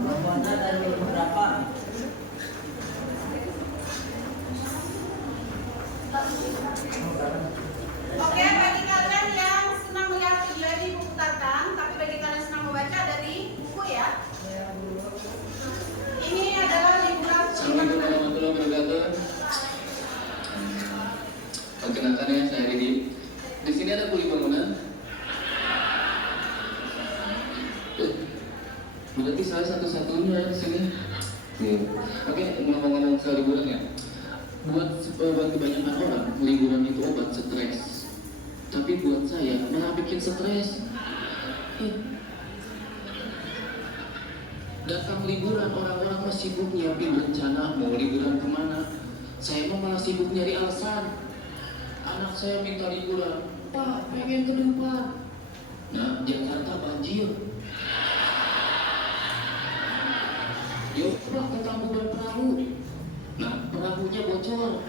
Kelompoknya dari berapa? Oke, bagi kalian yang senang melihat video ini putarkan, tapi bagi kalian yang senang membaca dari buku ya. Ini adalah liburan Assalamualaikum warahmatullahi wabarakatuh. Perkenalkan ya, saya Ridi. Di sini ada kuli bangunan. Berarti saya satu-satunya di sini. Oke, ngomong-ngomong soal liburan ya. Buat kebanyakan orang, liburan itu obat stres. Tapi buat saya malah bikin stres. Datang liburan, orang-orang masih sibuk nyiapin rencana mau liburan kemana. Saya mah malah sibuk nyari alasan. Anak saya minta liburan, Pak, pengen ke depan. Nah, Jakarta banjir. Yuk, Pak, ke Tambugan perahu. Nah, perahunya bocor.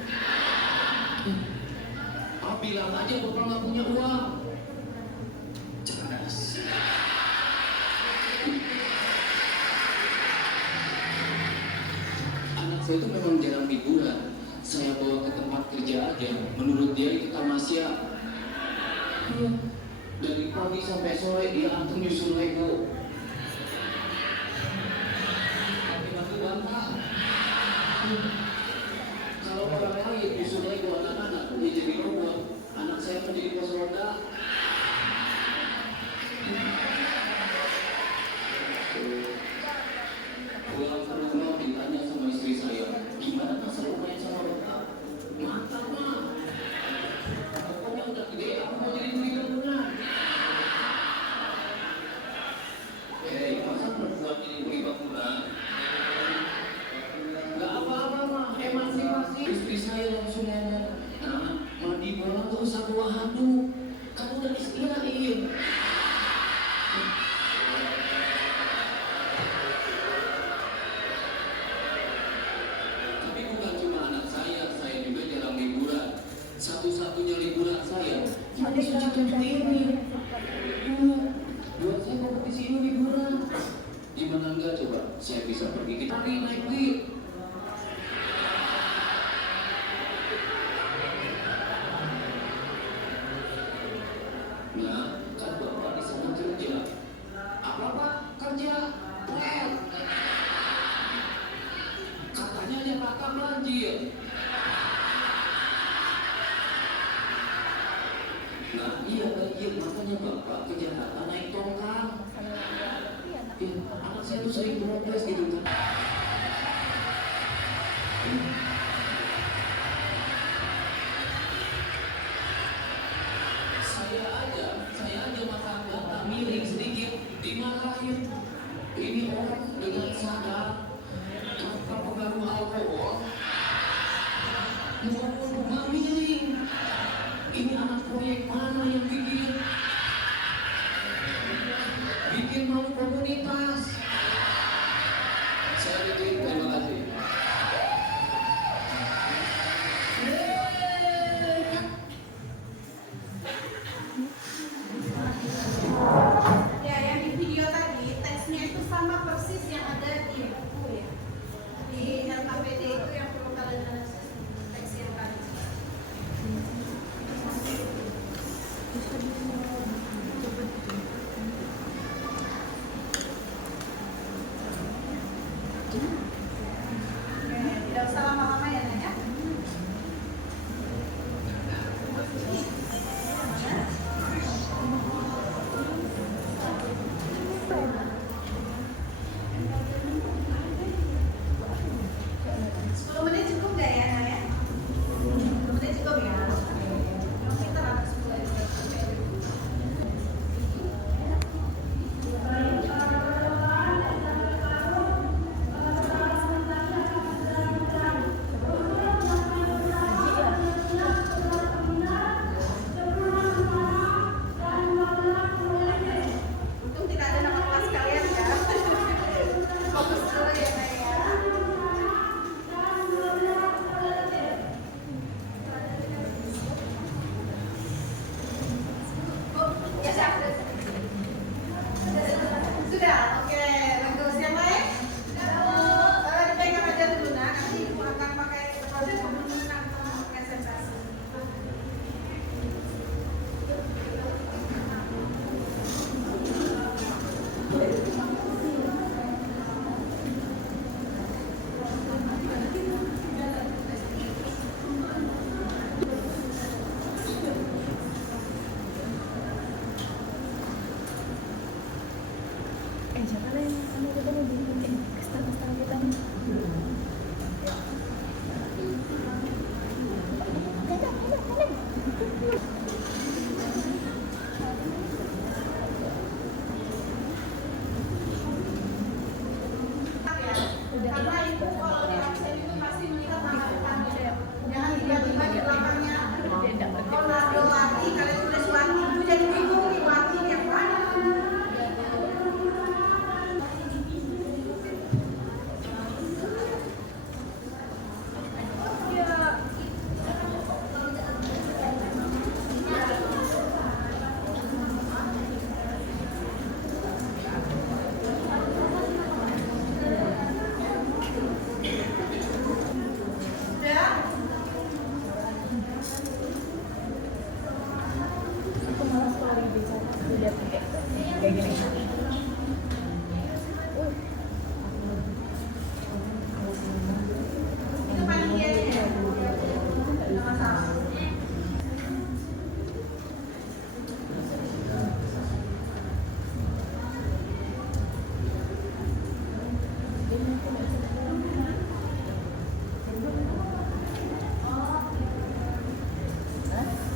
Bilang aja Bapak nggak punya uang. Cerdas. Anak saya itu memang jarang liburan. Saya bawa ke tempat kerja aja. Menurut dia itu tamasya. Dari pagi sampai sore dia antum nyusul Lego. Tapi bantah. Kalau orang lain nyusul Lego anak-anak, dia jadi robot. Anak saya menjadi pos roda. Pulang ke rumah ditanya sama istri saya, gimana masalah main sama bapak? Mantap mah. Pokoknya udah gede, aku mau jadi kuli bangunan. Masa perempuan jadi kuli bangunan? Gak apa-apa mah, emansipasi. Istri saya langsung ngomong, mandi bola tuh usah bawa handuk. Kamu udah istilahin. Tapi bukan cuma anak saya juga jarang liburan. Satu-satunya liburan saya cuma suci ini. Buat saya kompetisi ini liburan. Gimana enggak coba? Saya bisa pergi ke Bali naik bis. Nah, kan bapak di sana kerja. Apa pak? Kerja. Katanya Jakarta banjir. Nah, iya banjir. Makanya bapak ke Jakarta naik tongkang. Anak saya tuh sering protes gitu kan. Saya aja makan data miring sedikit dimarahin. Ini orang dengan sadar tanpa pengaruh alkohol mau miring. Ini anak proyek proyek mana yang bikin malu komunitas? Saya bikin, terima kasih. Ya, yang di video tadi teksnya itu sama persis yang ada di buku ya. Di LKPD itu yang perlu kalian analisis teks yang tadi. Oke, tidak usah lama-lama ya, Naya. Sepuluh menit cukup nggak ya, Naya? 10 menit cukup ya? Yang pintar harus 10 menit. Untung tidak ada nama kelas kalian ya. Fokus dulu ya, Naya. Ya, siap. Sudah, oke. Bagus. Yang lain? Dipegang aja dulu, nah. Nanti ibu akan pakai penggunaan presentasi. Siapa yang kita nih bikin kestal kita nih? Karena ibu kalau di absen itu pasti melihat nama depannya. Jangan tiba-tiba di belakangnya Ronaldo Wati, kalian tulis Wati, ibu jadi bingung nih Wati yang mana. Sudah? Aku malas kalau lagi bicara dilihat kayak gini. Itu panitianya ya? Nggak masalah.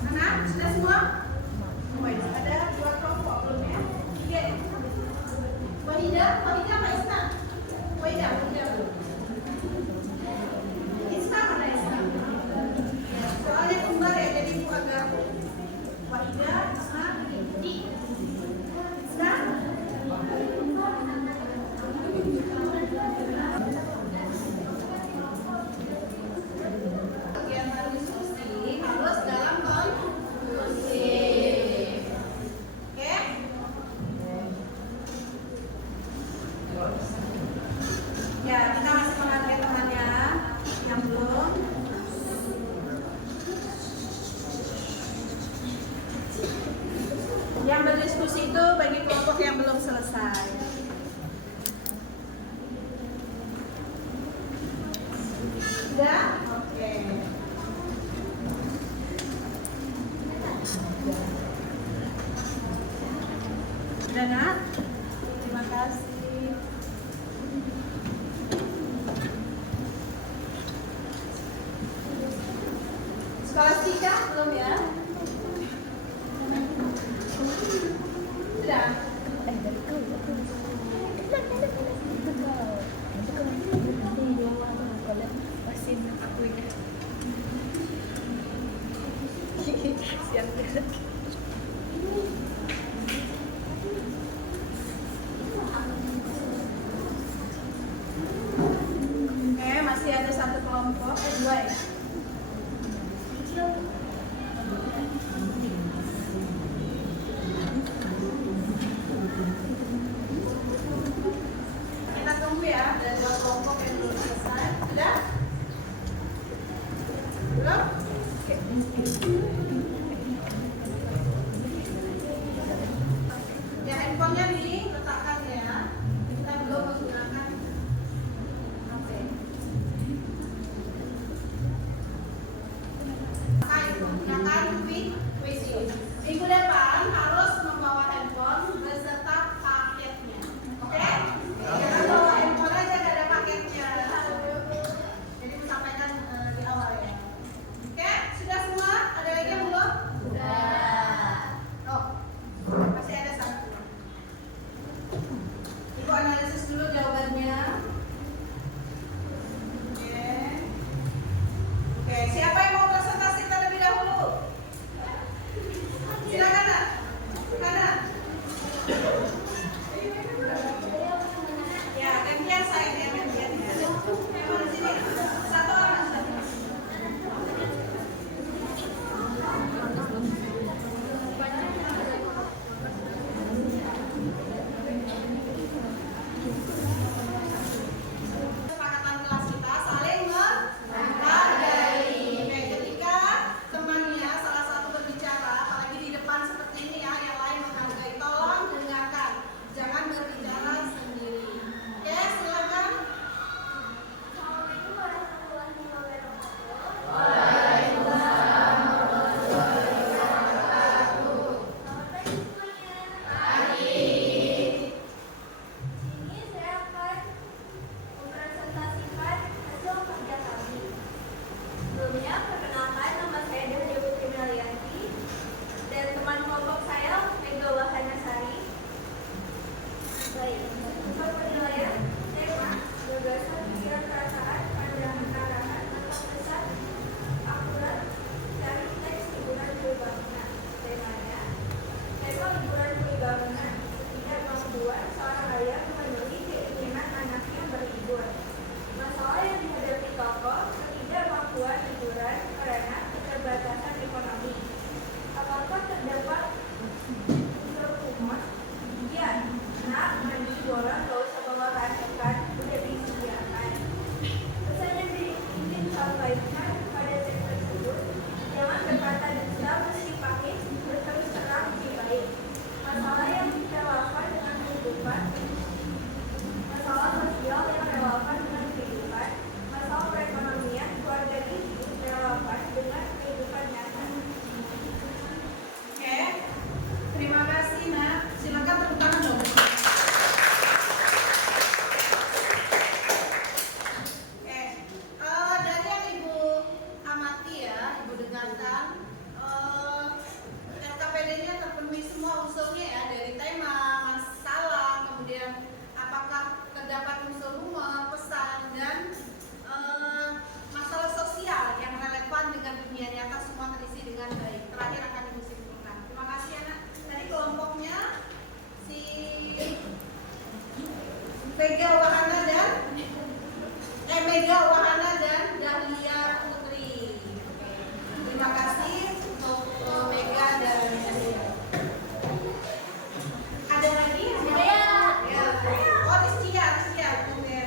Anak, sudah semua? Wait, ada 2 kelompok belum ya? 3 ya? Wahida apa Isna? Wahida belum. Isna mana Isna? Ya, soalnya kembar ya, jadi ibu agak Wahida, Isna, Isna. Kegiatan diskusi harus dalam kondusif. Oke? Ya, kita masih menghargai temannya yang belum. Yang berdiskusi itu bagi kelompok yang belum selesai. Sudah? Oke. Sudah, Nat? Terima kasih. Skolastika belum ya? Sudah? Siap. Ya, handphonenya diletakkan ya. Kita belum menggunakan HP. Menggunakan PC. Minggu depan harus membawa handphone beserta paketnya. Oke? Jangan bawa handphone aja gak ada paketnya. Jadi disampaikan di awal ya. Oke? Sudah semua? Ada lagi yang belum? Oh, masih ada satu. Ibu analisis dulu jawabannya. Oke. Oke, siapa yang mau presentasi terlebih dahulu? Silakan, Nak. Hana. Ya, gantian saya ya, gantian ya. Memang di sini satu orang saja. Kesepakatan kelas kita saling menghargai. Oke, ketika temannya salah satu berbicara, apalagi di depan seperti ini ya, yang lain menghargai, tolong dengarkan, jangan berbicara sendiri. Oke, silakan. Assalamualaikum warahmatullahi wabarakatuh. Selamat pagi semuanya. Sini saya akan mempresentasikan hasil kerja kami. Sebelumnya, perkenalkan nama saya Dahlia Putri Melianti dan teman kelompok saya Mega Wahanasari. Baik, untuk penilaian tema gagasan pikiran perasaan pandangan arahan atau pesan akurat dari teks liburan berbangunan. Temanya tema liburan berbangunan ketidakmampuan seorang ayah memenuhi keinginan anaknya berlibur. Masalah yang dihadapi tokoh ketidakmampuan liburan karena keterbatasan ekonomi. Apakah terdapat unsur humor? Iya, nak mandi bola gak usah bawa rasakan, udah disediakan. Pesan yang ingin disampaikan pada teks tersebut, jangan berkata dusta meski pahit, berterus terang lebih baik. Masalah yang relevan dengan kehidupan, masalah sosial yang relevan dengan kehidupan, masalah perekonomian keluarga ini relevan dengan kehidupan nyata. Oke. Terima kasih, Nak. Silakan tepuk tangan dong. Oke. Dari yang Ibu amati ya, Ibu dengarkan, LKPD-nya terpenuhi semua unsurnya ya, dari tema, masalah, kemudian apakah terdapat unsur humor, pesan, dan masalah sosial yang relevan dengan dunia nyata, semua terisi dengan baik. Terakhir akan Ibu simpulkan. Terima kasih, Anak. Tadi kelompoknya si Mega Wahana dan Dahlia Putri. Terima kasih untuk Mega dan Dahlia. Ada lagi? Ya. Oh, Rizkia. Ya. Oke.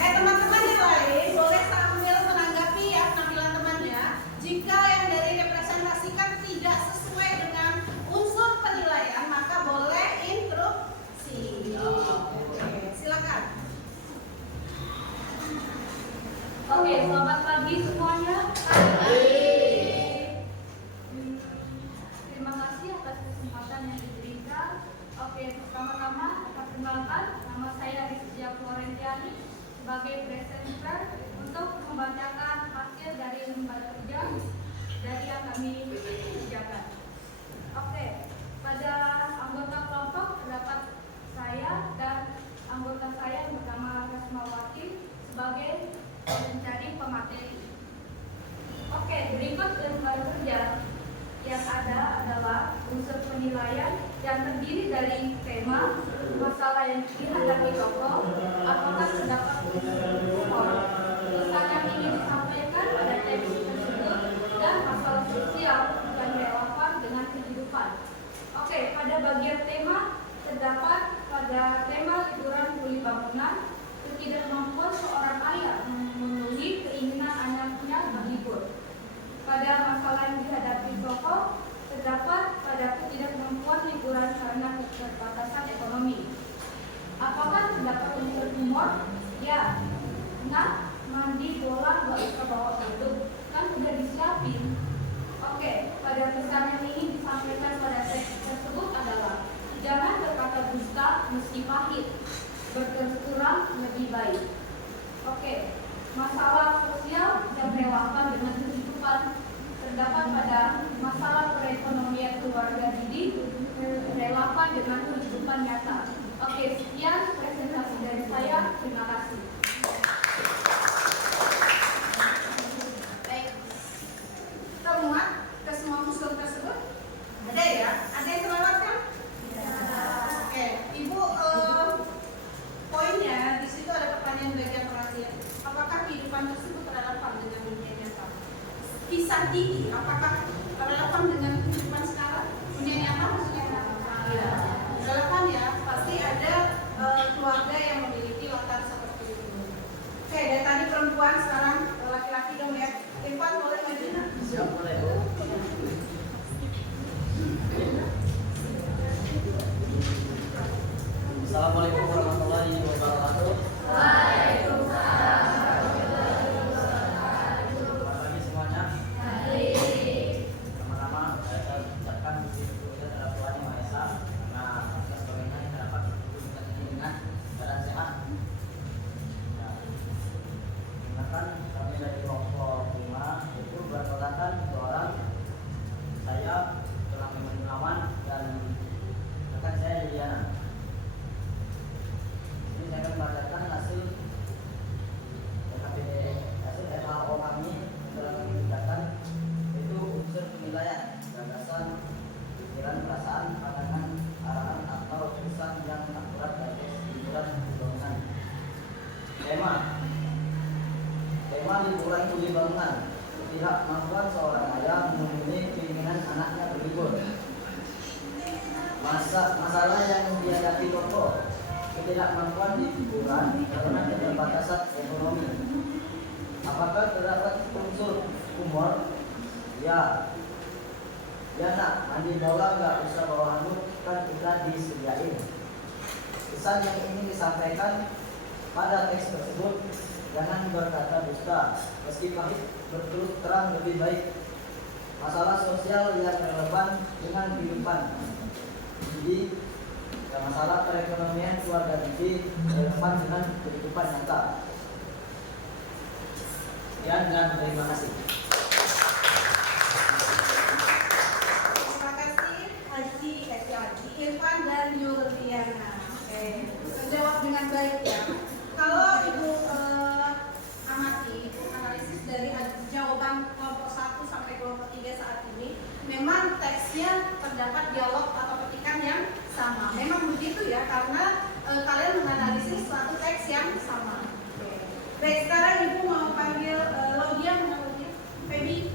Teman-teman yang lain boleh sambil menanggapi ya penampilan temannya. Jika yang dari representasikan tidak sesuai dengan unsur penilaian, maka boleh interupsi. Oke, silakan. Oke, selamat pagi semuanya. Terima kasih atas kesempatan yang diberikan. Oke, pertama-tama perkenalkan, nama saya Rizkia Florentiani sebagai presenter untuk membacakan hasil dari lembar kerja dari yang kami kerjakan. Oke, pada anggota kelompok terdapat saya dan anggota saya yang bernama Rasmawati sebagai mencari pemateri. Oke, berikut lembar kerja yang ada adalah unsur penilaian yang terdiri dari tema, masalah yang dihadapi tokoh, apakah terdapat unsur humor, pesan yang ingin disampaikan pada teks tersebut, dan masalah sosial yang relevan dengan kehidupan. Oke, pada bagian tema terdapat pada tema liburan pulih bangunan, ketidakmampuan seorang ayah memenuhi keinginan anaknya berlibur. Pada masalah yang dihadapi Koko, terdapat pada ketidakmampuan liburan karena keterbatasan ekonomi. Apakah terdapat unsur humor? Ya. Nah, mandi bola gak usah bawa produk, kan udah disiapin. Oke, pada pesan yang ingin disampaikan pada teks tersebut adalah jangan berkata dusta meski pahit, berterus terang lebih baik. Oke, masalah sosial yang relevan dengan kehidupan terdapat pada masalah perekonomian keluarga didik relevan dengan kehidupan nyata. Oke, sekian presentasi dari saya. Terima kasih. Baik. Kita muat ke semua unsur tersebut? Ada ya? Ada yang terlewatkan? Oke, Ibu, poinnya di situ ada pertanyaan bagian terakhir. Apakah kehidupan tersebut relevan dengan dunia nyata? Kisah Didi, apakah relevan dengan kehidupan sekarang? Dunia nyata maksudnya? Iya. Relevan ya, pasti ada keluarga yang memiliki latar seperti itu. Oke, dari tadi perempuan, sekarang laki-laki dong ya. Irfan boleh maju nak? Siap, boleh Bu. Assalamualaikum warahmatullahi wabarakatuh. Waalaikumsalam. Selamat pagi semuanya. Pertama-tama saya ucapkan puji syukur kepada Tuhan Yang Maha Esa karena atas sebagainya kita dapat berkumpul ini dengan keadaan sehat. Ingatkan kami dari kelompok 5 itu beranggotakan 2 orang. Saya telah memenuhi aman dan rekan saya Liliana. Ini saya akan membacakan hasil hasil FAO kami dalam mengerjakan itu unsur penilaian, gagasan, pikiran, perasaan, pandangan, arahan atau pesan yang akurat dari liburan bangunan. Tema liburan pulih bangunan. Ketidakmampuan seorang ayah memenuhi keinginan anaknya berlibur. Masalah yang dihadapi Koko, ketidakmampuan di liburan karena keterbatasan ekonomi. Apakah terdapat unsur humor? Ya. Ya nak, mandi bola nggak usah bawa handuk, kan udah disediain. Pesan yang ingin disampaikan pada teks tersebut, jangan berkata dusta, meski pahit, berterus terang lebih baik. Masalah sosial yang relevan dengan kehidupan. Jadi, masalah perekonomian keluarga didik relevan dengan kehidupan nyata. Sekian dan terima kasih. Terima kasih Haji Irfan dan Yuliana. Oke, terjawab dengan baik ya. Kalau Ibu amati analisis dari jawaban kelompok 1 sampai kelompok 3 saat ini, memang teksnya terdapat dialog atau petikan yang sama. Memang begitu ya, karena kalian menganalisis suatu teks yang sama. Baik, sekarang Ibu mau panggil Laudia, mana Laudia? Feby,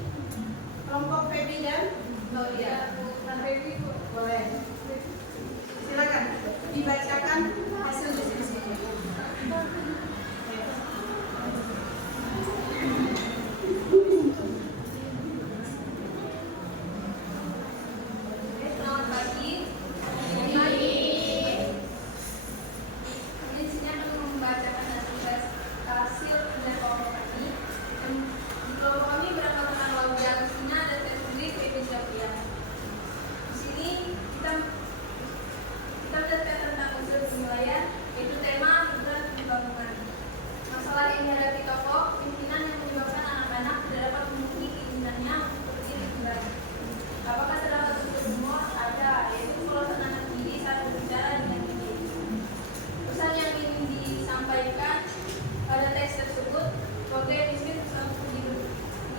kelompok Feby dan Laudia. Dan Feby boleh. Silakan dibacakan hasil diskusinya. Selamat pagi. Di sini akan membacakan hasil dari kelompok kami. Di kelompok kami beranggotakan Laudia Lucina dan saya sendiri Feby Syafia. Di sini kita belajar tentang unsur penilaian, yaitu tema liburan pembangunan. Masalah yang dihadapi tokoh pimpinan yang menyebabkan anak-anak tidak dapat memenuhi keinginannya untuk pergi liburan. Apakah terdapat unsur humor? Ada, yaitu pelolosan anak didik saat berbicara dengan didik. Pesan yang ingin disampaikan pada teks tersebut, keluarga yang miskin bisa pergi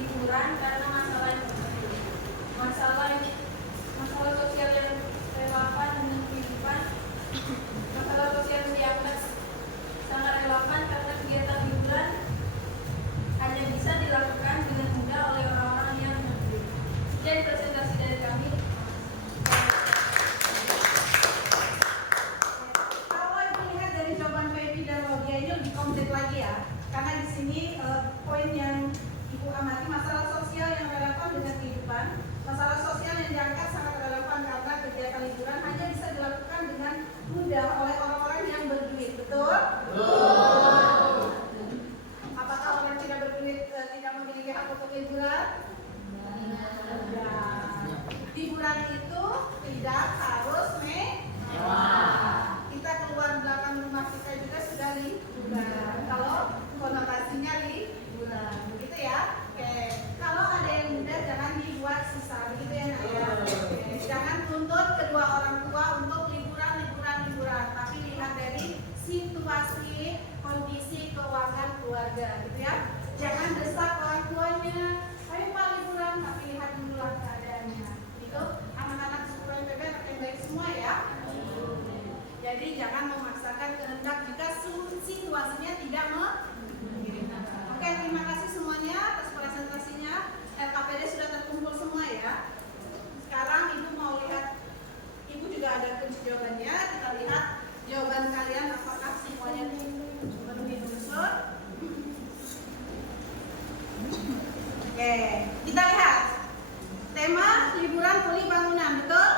liburan karena masalah yang terjadi. Masalah sosial yang relevan dengan kehidupan. Masalah sosial yang dianggap sangat relevan karena kegiatan liburan hanya bisa dilakukan dengan mudah oleh orang-orang yang mampu. Sekian presentasi dari kami. Kalau Jadi jangan memaksakan kehendak jika situasinya tidak mengirimkan. Oke, terima kasih semuanya atas presentasinya. LKPD sudah terkumpul semua ya. Sekarang Ibu mau lihat, Ibu juga ada kunci jawabannya. Kita lihat jawaban kalian apakah semuanya memenuhi unsur. Oke, kita lihat tema liburan pulih bangunan, betul?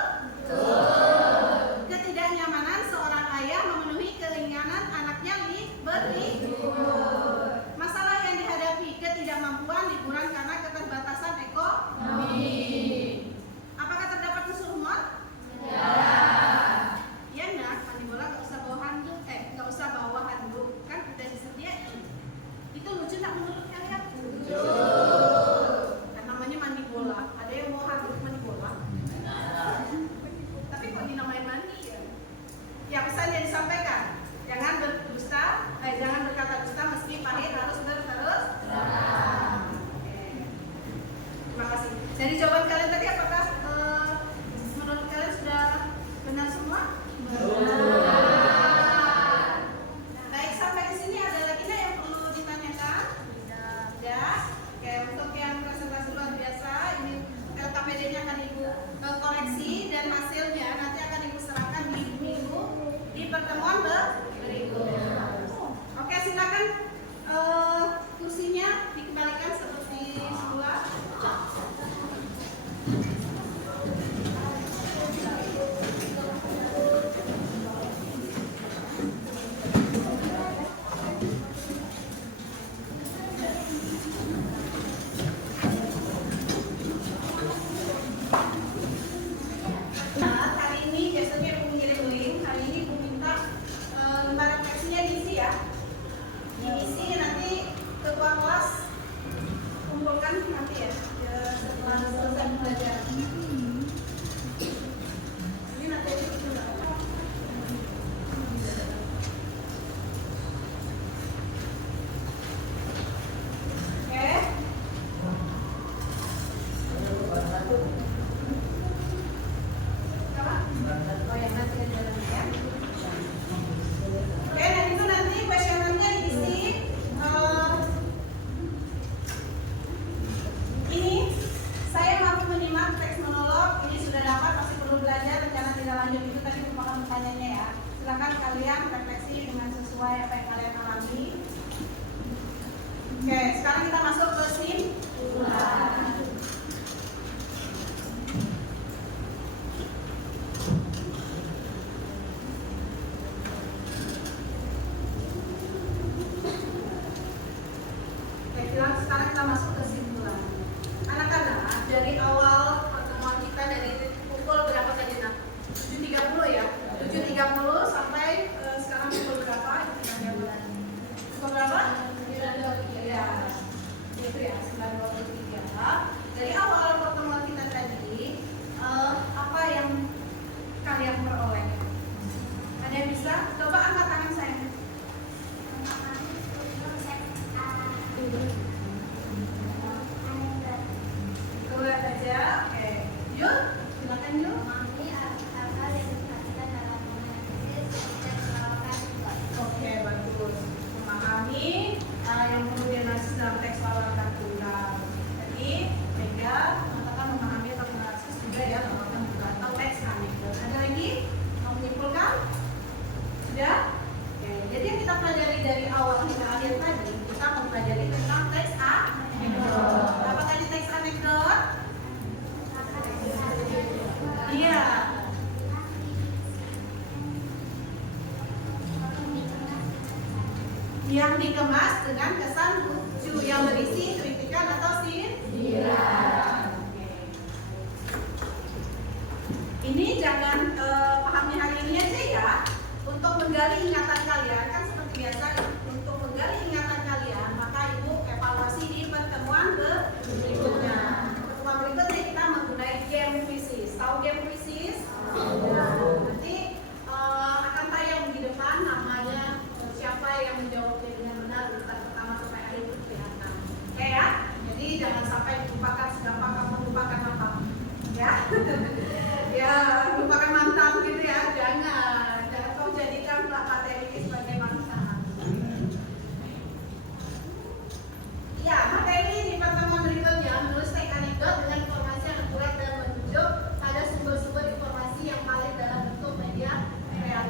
Ketidaknyamanan seorang ayah memenuhi keinginan anaknya berlibur. Masalah yang dihadapi, ketidakmampuan liburan karena keterbatasan ekonomi. Apakah terdapat unsur humor? Ya nak, mandi bola nggak usah bawa handuk, nggak usah bawa handuk, kan udah disediain. Itu lucu nggak menurut kalian? Lucu. Kan namanya mandi bola. Ada yang mau handuk mandi bola? Tapi kok dinamain mandi ya? Ya pesan yang disampaikan, jangan jangan berkata dusta meski pahit harus berterus terang. Oke. Terima kasih. Dari jawaban kalian tadi apakah menurut kalian sudah benar semua? Benar. Baik, sampai di sini ada lagi nggak yang perlu ditanyakan? Sudah. Oke, untuk yang presentasi luar biasa, ini LKPD-nya akan Ibu koreksi dan hasilnya nanti akan Ibu serahkan di minggu di pertemuan berikutnya. Oke, silakan kursinya dikembalikan seperti semula. Hari ini biasanya Ibu mengirim link. Hari ini Ibu minta lembar refleksinya diisi ya. Diisi nanti ketua kelas kumpulkan nanti ya setelah selesai belajar. Ini nanti itu oke. Oh ya, nanti ada lagi ya. Oke, dan itu nanti questionnaire-nya diisi. Ini saya mampu menyimak teks monolog. Ini sudah dapat, masih perlu belajar. Rencana tidak lanjut itu tadi merupakan pertanyaannya ya. Silakan kalian refleksi dengan sesuai apa yang kalian alami. Oke, sekarang kita masuk ke kesimpulan. Sekarang kita masuk ke kesimpulan. Anak-anak, dari awal pertemuan kita dari pukul berapa tadi nak? 7.30 ya? 7.30 sampai sekarang pukul berapa? Pukul berapa? Ya, itu ya, 9.23. Dari awal pertemuan kita tadi, apa yang kalian peroleh? Ada yang bisa? Coba angkat tangan saya. Lihat aja, oke. Yuk, silakan yuk. Oke, bagus. Memahami yang perlu dianalisis dalam teks lawakan tunggal. Jadi, Mega mengatakan memahami atau menganalisis juga ya lawakan tunggal atau teks anekdot. Ada lagi? Mau menyimpulkan? Sudah? Oke, jadi yang kita pelajari dari awal hingga akhir tadi, kita mempelajari tentang teks anekdot. Apa tadi teks anekdot? Iya. Yang dikemas dengan kesan lucu, yang berisi kritikan atau sindiran. Ini jangan pahami hari ini aja ya. Untuk menggali ingatan kalian, kan seperti biasa untuk menggali ingatan kalian, maka Ibu evaluasi di pertemuan berikutnya. Pertemuan berikutnya kita menggunakan game quizzes. Tahu game quizzes? Nanti akan tayang di depan namanya siapa yang menjawabnya dengan benar urutan pertama sampai akhir itu kelihatan. Oke ya? Jadi jangan sampai lupakan segampang kamu lupakan mantan. Ya, ya lupakan mantan gitu ya. Jangan kau jadikan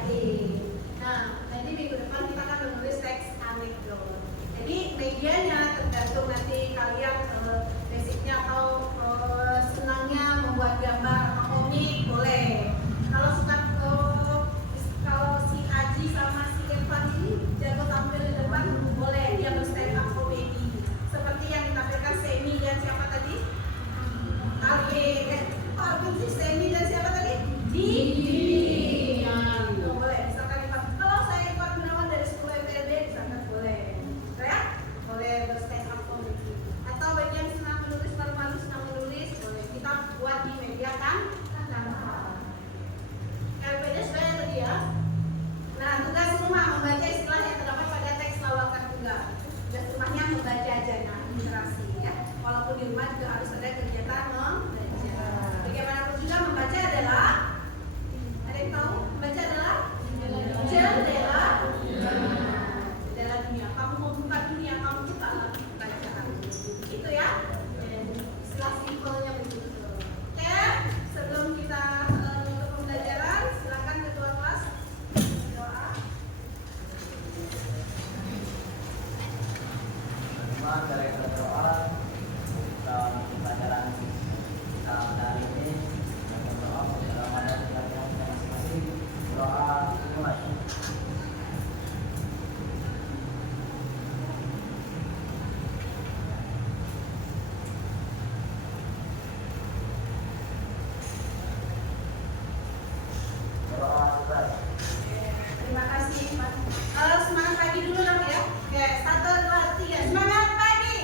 writing. Nah, nanti minggu depan kita akan menulis teks anekdot. Jadi medianya tergantung nanti kalian basicnya atau senangnya membuat gambar atau komik boleh. Kalau suka kalau si Aji sama si Evan ini jago tampil di depan boleh dia stand up comedy seperti yang ditampilkan Semi dan siapa tadi? Alvin sih Semi dan siapa tadi? Didi. Nah, boleh misalkan Evan. Kalau saya Evan Gunawan dari 10 FLB misalkan boleh. Ya? Boleh stand up comedy. Atau bagi yang senang menulis, malu-malu senang menulis boleh kita buat di media kan? LPD sudah tadi ya. Nah, tugas rumah membaca istilah yang terdapat pada teks lawakan tunggal. Tugas rumahnya membaca aja, nah interaksi ya. Walaupun di rumah juga harus ada kegiatan membaca. Bagaimanapun juga membaca adalah, ada yang tahu? Membaca adalah jendela dunia. Kamu mau buka dunia, kamu buka bacaan. Itu ya. Istilah simpelnya begitu. Oke, sebelum kita untuk pembelajaran, silakan ketua kelas doa. Terima dari doa dan pelajaran kita hari ini. Dan berdoa untuk Ramadan kita masing-masing. Doa dimulai. Doa selesai. Terima kasih Pak. Semangat pagi dulu dong ya. Oke, 1, 2, 3. Semangat pagi.